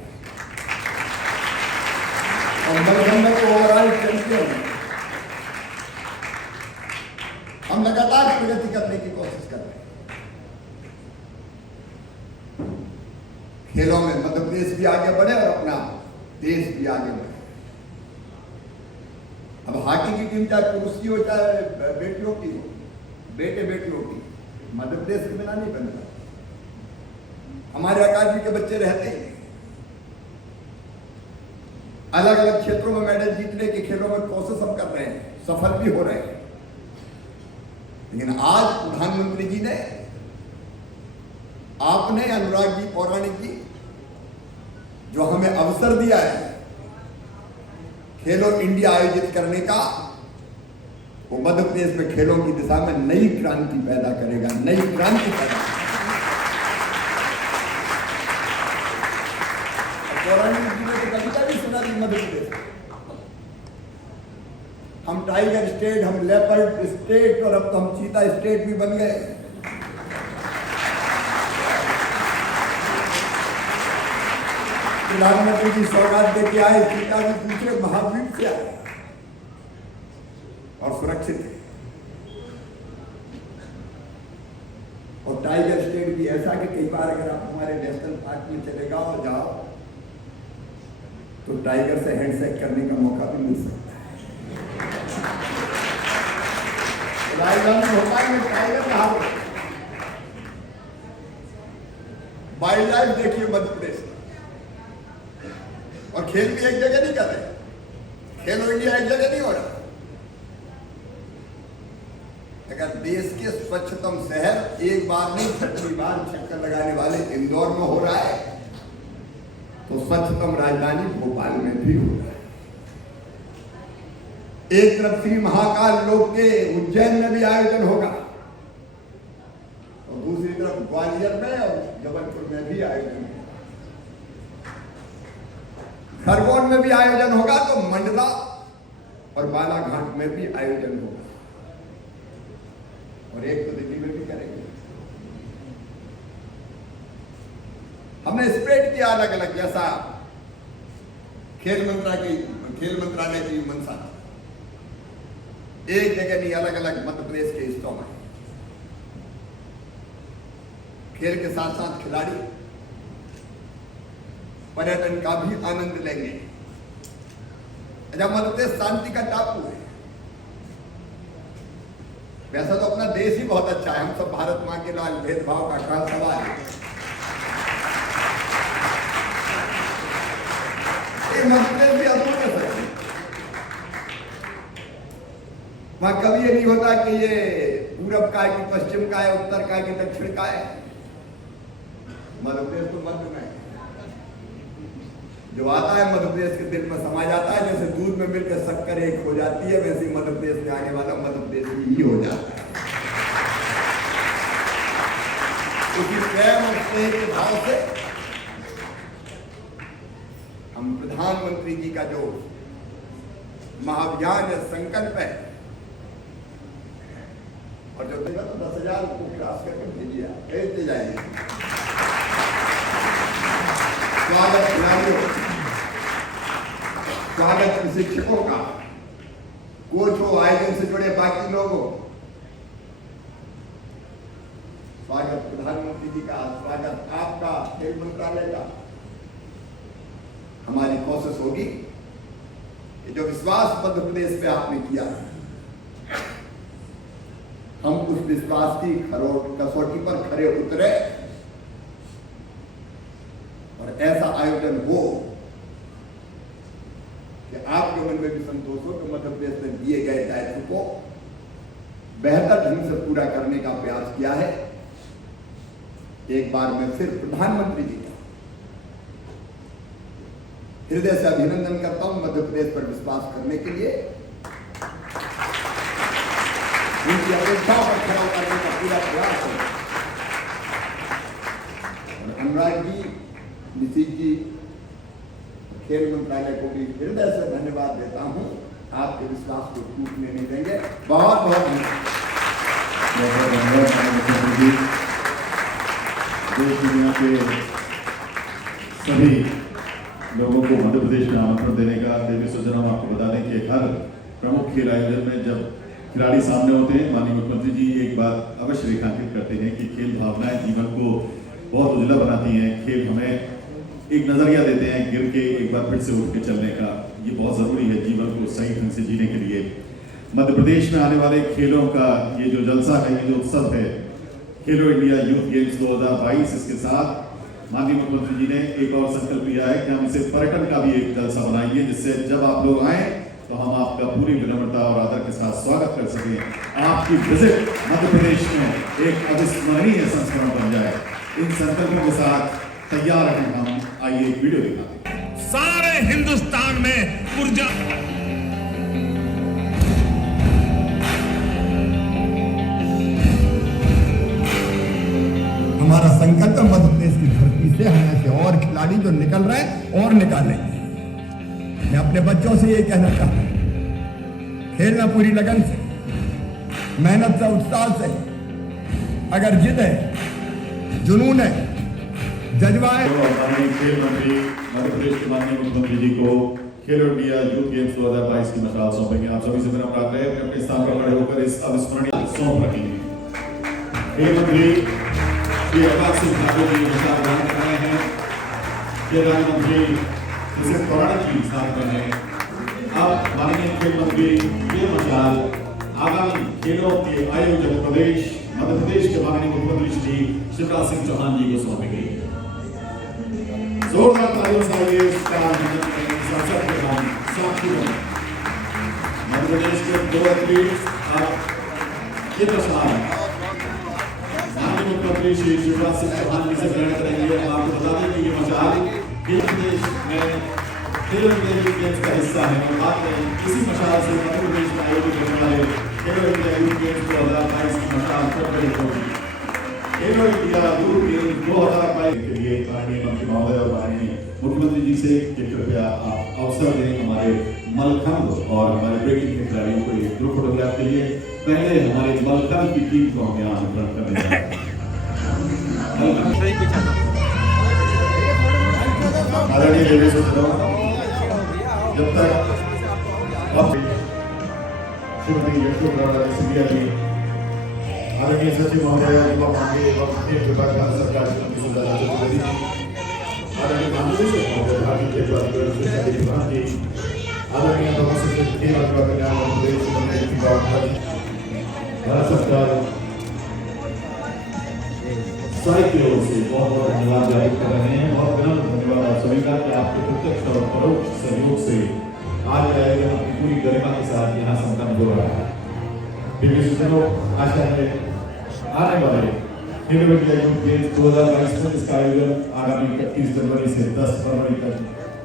और मलखंड में ओवरऑल चैंपियन। हम हम लगातार प्रगति करने की कोशिश कर रहे हैं। खेलों में मध्य प्रदेश भी आगे बढ़े और अपना देश भी आगे बढ़े। अब हॉकी की टीम चाहे पुरुष की हो चाहे बेटियों की हो, बेटे बेटियों की, मध्य प्रदेश के बिना नहीं बनता। हमारे अकादमी के बच्चे रहते हैं, अलग अलग क्षेत्रों में मेडल जीतने के खेलों में कोशिश हम कर रहे हैं, सफल भी हो रहे हैं। लेकिन आज प्रधानमंत्री जी ने, आपने, अनुराग जी पौराणिक जी, जो हमें अवसर दिया है खेलो इंडिया आयोजित करने का, वो मध्य प्रदेश में खेलों की दिशा में नई क्रांति पैदा करेगा, नई क्रांति पैदा करेगा। पौराणिक जी ने तो कविता भी सुना दी मध्य प्रदेश, हम टाइगर स्टेट, हम लेपर्ड स्टेट, और अब तो हम चीता स्टेट भी बन गए। प्रधानमंत्री जी सौगात दे के आए, चीता में दूसरे महाद्वीप से आए और सुरक्षित है। और टाइगर स्टेट भी ऐसा कि कई बार अगर आप हमारे नेशनल पार्क में चले जाओ तो टाइगर से हैंडशेक करने का मौका भी मिल सकता है। टाइगर वाइल्ड लाइफ देखिए मध्य प्रदेश, और खेल भी एक जगह नहीं कर रहे, खेलो इंडिया एक जगह नहीं हो रहा। अगर देश के स्वच्छतम शहर एक बार नहीं 6वीं बार चक्कर लगाने वाले इंदौर में हो रहा है, तो स्वच्छतम राजधानी भोपाल में भी हो रहा है। एक तरफ श्री महाकाल लोक के उज्जैन में भी आयोजन होगा, और दूसरी तरफ ग्वालियर में और जबलपुर में भी आयोजन होगा। खरगोन में भी आयोजन होगा, तो मंडला और बालाघाट में भी आयोजन होगा, और एक तो दिल्ली में भी करेंगे। हमने स्प्रेड किया अलग अलग, जैसा खेल मंत्रालय की मंशा, एक जगह नहीं, अलग अलग मध्य प्रदेश के हिस्सों में खेल के साथ साथ खिलाड़ी पर्यटन का भी आनंद लेंगे। मध्य प्रदेश शांति का टापू है। वैसा तो अपना देश ही बहुत अच्छा है, हम सब भारत मां के लाल, भेदभाव का कहां सवाल है। मध्य प्रदेश भी अद्भुत है, वहां कभी ये नहीं होता कि ये पूरब का है कि पश्चिम का है, उत्तर का है कि दक्षिण का है। मध्य प्रदेश तो मध्य में है, जो आता है मध्य प्रदेश के दिल में समा जाता है। जैसे दूध में मिलकर शक्कर एक हो जाती है, वैसे ही मध्य प्रदेश में आने वाला मध्य प्रदेश ही हो जाता है। क्योंकि प्रेम और स्नेह के भाव से हम प्रधानमंत्री जी का जो महाअभियान है, संकल्प है, और जो देगा तो 10,000 को क्रॉस करके भेजते जाएंगे। स्वागत खिलाड़ियों, स्वागत प्रशिक्षकों का, कोच हो, आयोजन से जुड़े बाकी लोगों, स्वागत प्रधानमंत्री जी का, स्वागत आपका, खेल मंत्रालय का। हमारी कोशिश होगी कि जो विश्वास मध्य प्रदेश पे आपने किया, हम उस विश्वास की कसौटी पर खरे उतरे और ऐसा आयोजन हो कि आपके मन में भी संतोष हो कि मध्य प्रदेश में दिए गए दायित्व को बेहतर ढंग से पूरा करने का प्रयास किया है। एक बार मैं फिर प्रधानमंत्री जी का हृदय से अभिनंदन करता हूं मध्य प्रदेश पर विश्वास करने के लिए, उनकी अपेक्षाओं पर खरा उतरने का पूरा प्रयास है। और अनुराग जी, नीतीश जी, खेल मंत्रालय को भी हृदय से धन्यवाद देता हूं, आपके विश्वास को टूटने नहीं देंगे। बहुत बहुत धन्यवाद। देश दुनिया के सभी लोगों को मध्य प्रदेश में आमंत्रण देने का। देवी सज्जन, हम आपको बता दें कि हर प्रमुख खेल आयोजन में जब खिलाड़ी सामने होते हैं, माननीय मुख्यमंत्री जी एक बात अवश्य रेखांकित करते हैं कि खेल भावनाएं जीवन को बहुत उजला बनाती हैं। खेल हमें एक नजरिया देते हैं गिर के एक बार फिर से उठ के चलने का। ये बहुत जरूरी है जीवन को सही ढंग से जीने के लिए। मध्य प्रदेश में आने वाले खेलों का ये जो जलसा है, ये जो उत्सव है, खेलो इंडिया यूथ गेम्स 2022, इसके साथ माननीय मुख्यमंत्री जी ने एक और संकल्प लिया है कि हम इसे पर्यटन का भी एक जलसा बनाएंगे, जिससे जब आप लोग आए तो हम आपका पूरी विनम्रता और आदर के साथ स्वागत कर सकें। आपकी विजिट मध्य प्रदेश में एक अविस्मरणीय संस्करण बन जाए। इन संकल्पों के साथ तैयार हैं हम। आइए एक वीडियो दिखाते हैं। सारे हिंदुस्तान में ऊर्जा हमारा संकल्प है मध्य प्रदेश की धरती से हम ऐसे और खिलाड़ी जो निकल रहे हैं और निकालेंगे। मैं अपने बच्चों से ये कहना चाहता हूं, खेलना पूरी लगन से, मेहनत से, उत्साह से। अगर जिद है, जुनून है, जज्बा है। माननीय खेल मंत्री मध्य प्रदेश के माननीय मुख्यमंत्री जी को खेलो इंडिया यूथ गेम्स 2022 की मशाल सौंपेंगे। आप सभी से मेरा अनुरोध है कि अपने स्थान पर खड़े होकर इस अविस्मरणीय सौंप रखेंगे। खेल मंत्री श्री अनुराग सिंह ठाकुर जी मशाल ग्रहण कर रहे हैं। खेल राज्य मंत्री श्री पौराणिक जी स्थान पर हैं। अब माननीय खेल मंत्री ये मशाल आगामी खेलों के आयोजक प्रदेश मध्य प्रदेश के माननीय मुख्यमंत्री श्री शिवराज सिंह चौहान जी को सौंपेंगे। जोरदार तालियों से आइए संसद के हम साक्षी बने। मध्य प्रदेश के 2 एथलीट्स अब ये मशाल माननीय मुख्यमंत्री श्री शिवराज सिंह चौहान जी से ग्रहण करेंगे। आपको बता दें कि ये मशाल मध्य प्रदेश में खेलो इंडिया यूथ गेम्स का हिस्सा है और बात करें इसी मशाल से मध्य प्रदेश में आयोजित होने वाले खेलो इंडिया यूथ गेम्स 2022 की मशाल प्रज्वलित होगी। खेलो इंडिया यूथ गेम्स 2022 के लिए माननीय मंत्री महोदय और माननीय मुख्यमंत्री जी से कृपया आप अवसर दें हमारे मलखंभ और हमारे ब्रेकिंग के खिलाड़ियों को एक ग्रुप फोटोग्राफ के लिए। पहले हमारे मलखंभ की टीम को हम यहाँ आमंत्रण करने जा रहे हैं। आदरणीय लेडीज एंड जेंटलमैन, जब तक श्रीमती यशोधरा सिंधिया जी, आदरणीय सचिव महोदय युवा पांडे एवं खेल विभाग भारत सरकार की मंत्री सुजाता चतुर्वेदी जी, आदरणीय महानिदेशक महोदय भारतीय खेल प्राधिकरण विभाग जी, आदरणीय सचिव खेल और युवा कल्याण मंत्री श्रीमती भारत सरकार साहित्य की ओर से बहुत बहुत धन्यवाद जारी कर रहे हैं। बहुत विनम्र धन्यवाद आप सभी का कि आपके प्रत्यक्ष और परोक्ष सहयोग से आज आयोजन अपनी पूरी गरिमा के साथ यहाँ संपन्न हो रहा है। आशा है आने वाले खेलो इंडिया यूथ गेम्स 2022 में इसका आयोजन आगामी 31 जनवरी से 10 फरवरी तक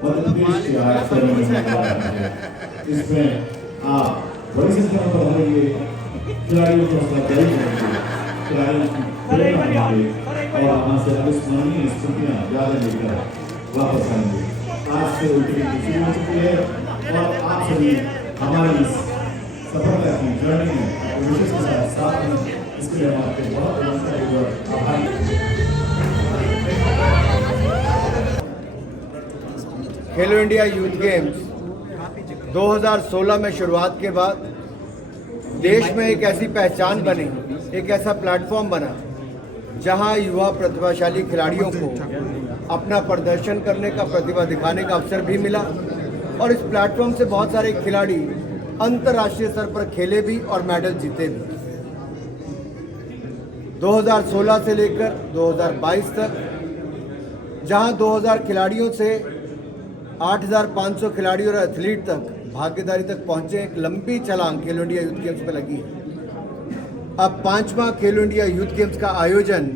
मध्य प्रदेश के 8 शहरों में होने वाला है। इसमें आप बड़ी संख्या में पधारेंगे, खिलाड़ियों को हौसला जारी करेंगे, खिलाड़ियों की प्रेरणा देंगे और वहाँ से अविस्मरणीय स्मृतियाँ यादें लेकर वापस आएंगे। आज से उनकी खुशी हो चुकी है और आप सभी हमारी इस सफलता की जर्नी में विशेष के साथ हैं। इसके लिए हम आपके बहुत आभारी हैं। खेलो इंडिया यूथ गेम्स 2016 में शुरुआत के बाद देश में एक ऐसी पहचान बनी, एक ऐसा प्लेटफॉर्म बना जहां युवा प्रतिभाशाली खिलाड़ियों को अपना प्रदर्शन करने का, प्रतिभा दिखाने का अवसर भी मिला और इस प्लेटफॉर्म से बहुत सारे खिलाड़ी अंतर्राष्ट्रीय स्तर पर खेले भी और मेडल जीते भी। 2016 से लेकर 2022 तक जहां 2000 खिलाड़ियों से 8500 खिलाड़ी और एथलीट तक भागीदारी तक पहुंचे, एक लंबी छलांग खेलो इंडिया यूथ गेम्स में लगी है। अब 5वां खेलो इंडिया यूथ गेम्स का आयोजन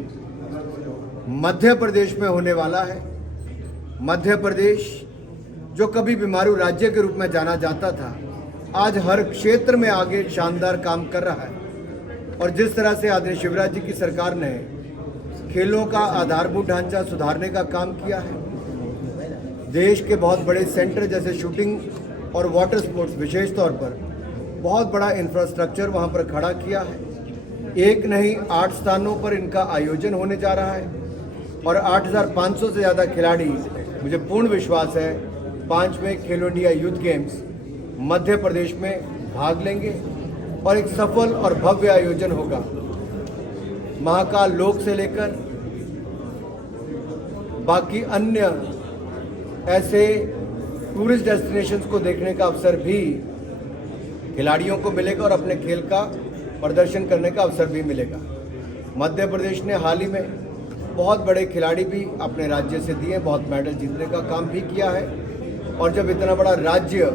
मध्य प्रदेश में होने वाला है। मध्य प्रदेश जो कभी बीमारू राज्य के रूप में जाना जाता था, आज हर क्षेत्र में आगे शानदार काम कर रहा है। और जिस तरह से आदरणीय शिवराज जी की सरकार ने खेलों का आधारभूत ढांचा सुधारने का काम किया है, देश के बहुत बड़े सेंटर जैसे शूटिंग और वाटर स्पोर्ट्स विशेष तौर पर बहुत बड़ा इंफ्रास्ट्रक्चर वहां पर खड़ा किया है। एक नहीं 8 स्थानों पर इनका आयोजन होने जा रहा है और 8500 से ज़्यादा खिलाड़ी, मुझे पूर्ण विश्वास है 5वें खेलो India youth games Madhya Pradesh में भाग लेंगे और एक सफल और भव्य आयोजन होगा। महाकाल लोक से लेकर बाकी अन्य ऐसे टूरिस्ट डेस्टिनेशंस को देखने का अवसर भी खिलाड़ियों को मिलेगा और अपने खेल का प्रदर्शन करने का अवसर भी मिलेगा। मध्य प्रदेश ने हाल ही में बहुत बड़े खिलाड़ी भी अपने राज्य से दिए, बहुत मेडल जीतने का काम भी किया है। और जब इतना बड़ा राज्य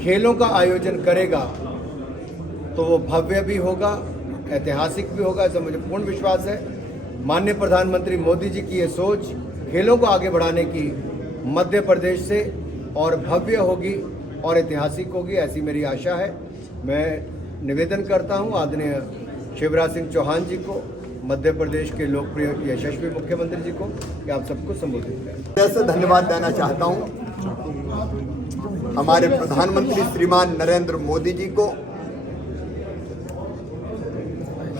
खेलों का आयोजन करेगा तो वो भव्य भी होगा, ऐतिहासिक भी होगा, ऐसा मुझे पूर्ण विश्वास है। माननीय प्रधानमंत्री मोदी जी की ये सोच खेलों को आगे बढ़ाने की मध्य प्रदेश से और भव्य होगी और ऐतिहासिक होगी, ऐसी मेरी आशा है। मैं निवेदन करता हूँ आदरणीय शिवराज सिंह चौहान जी को, मध्य प्रदेश के लोकप्रिय यशस्वी मुख्यमंत्री जी को, कि आप सबको संबोधित करें। ऐसे धन्यवाद देना चाहता हूँ हमारे प्रधानमंत्री श्रीमान नरेंद्र मोदी जी को,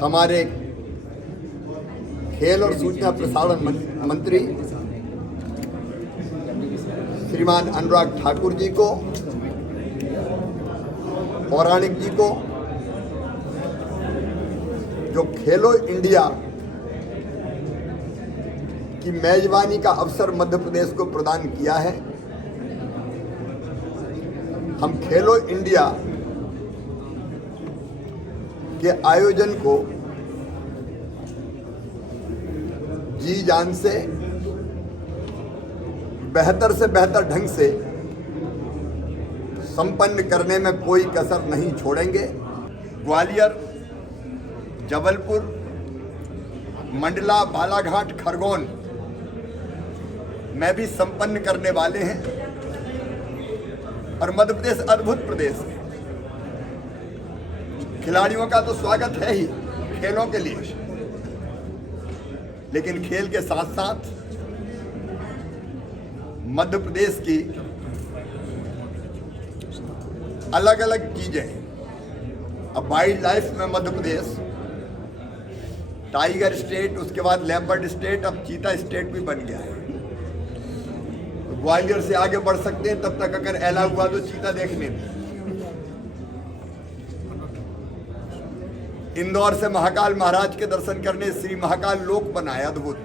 हमारे खेल और सूचना प्रसारण मंत्री श्रीमान अनुराग ठाकुर जी को, पौराणिक जी को, जो खेलो इंडिया की मेजबानी का अवसर मध्य प्रदेश को प्रदान किया है। हम खेलो इंडिया के आयोजन को जी जान से बेहतर ढंग से संपन्न करने में कोई कसर नहीं छोड़ेंगे। ग्वालियर, जबलपुर, मंडला, बालाघाट, खरगोन में भी संपन्न करने वाले हैं। और मध्य प्रदेश अद्भुत प्रदेश है। खिलाड़ियों का तो स्वागत है ही खेलों के लिए, लेकिन खेल के साथ साथ मध्य प्रदेश की अलग अलग चीजें। अब वाइल्ड लाइफ में मध्य प्रदेश टाइगर स्टेट, उसके बाद लेपर्ड स्टेट, अब चीता स्टेट भी बन गया है। ग्वालियर से आगे बढ़ सकते हैं, तब तक अगर एला हुआ तो चीता देखने में। इंदौर से महाकाल महाराज के दर्शन करने श्री महाकाल लोक बनाए, अद्भुत।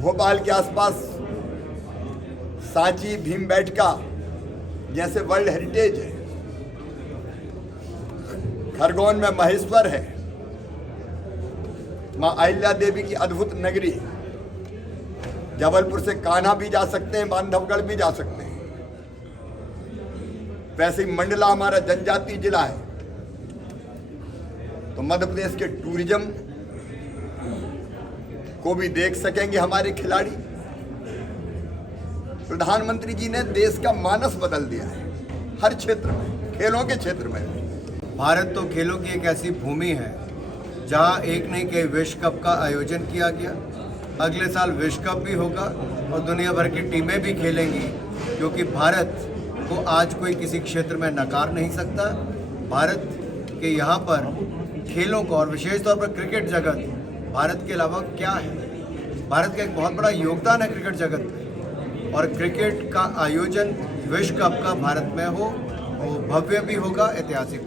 भोपाल के आसपास सांची, भीमबेटका जैसे वर्ल्ड हेरिटेज है। खरगोन में महेश्वर है, मां अहिल्या देवी की अद्भुत नगरी। जबलपुर से कान्हा भी जा सकते हैं, बांधवगढ़ भी जा सकते हैं। वैसे ही मंडला हमारा जनजातीय जिला है, तो मध्य प्रदेश के टूरिज्म को भी देख सकेंगे हमारे खिलाड़ी। प्रधानमंत्री जी ने देश का मानस बदल दिया है हर क्षेत्र में, खेलों के क्षेत्र में। भारत तो खेलों की एक ऐसी भूमि है जहां एक नहीं कई विश्व कप का आयोजन किया गया। अगले साल विश्व कप भी होगा और दुनिया भर की टीमें भी खेलेंगी, क्योंकि भारत को आज कोई किसी क्षेत्र में नकार नहीं सकता। भारत के यहाँ पर खेलों को, और विशेष तौर पर क्रिकेट जगत, भारत के अलावा क्या है। भारत का एक बहुत बड़ा योगदान है क्रिकेट जगत में, और क्रिकेट का आयोजन विश्व कप का भारत में हो, वो भव्य भी होगा, ऐतिहासिक।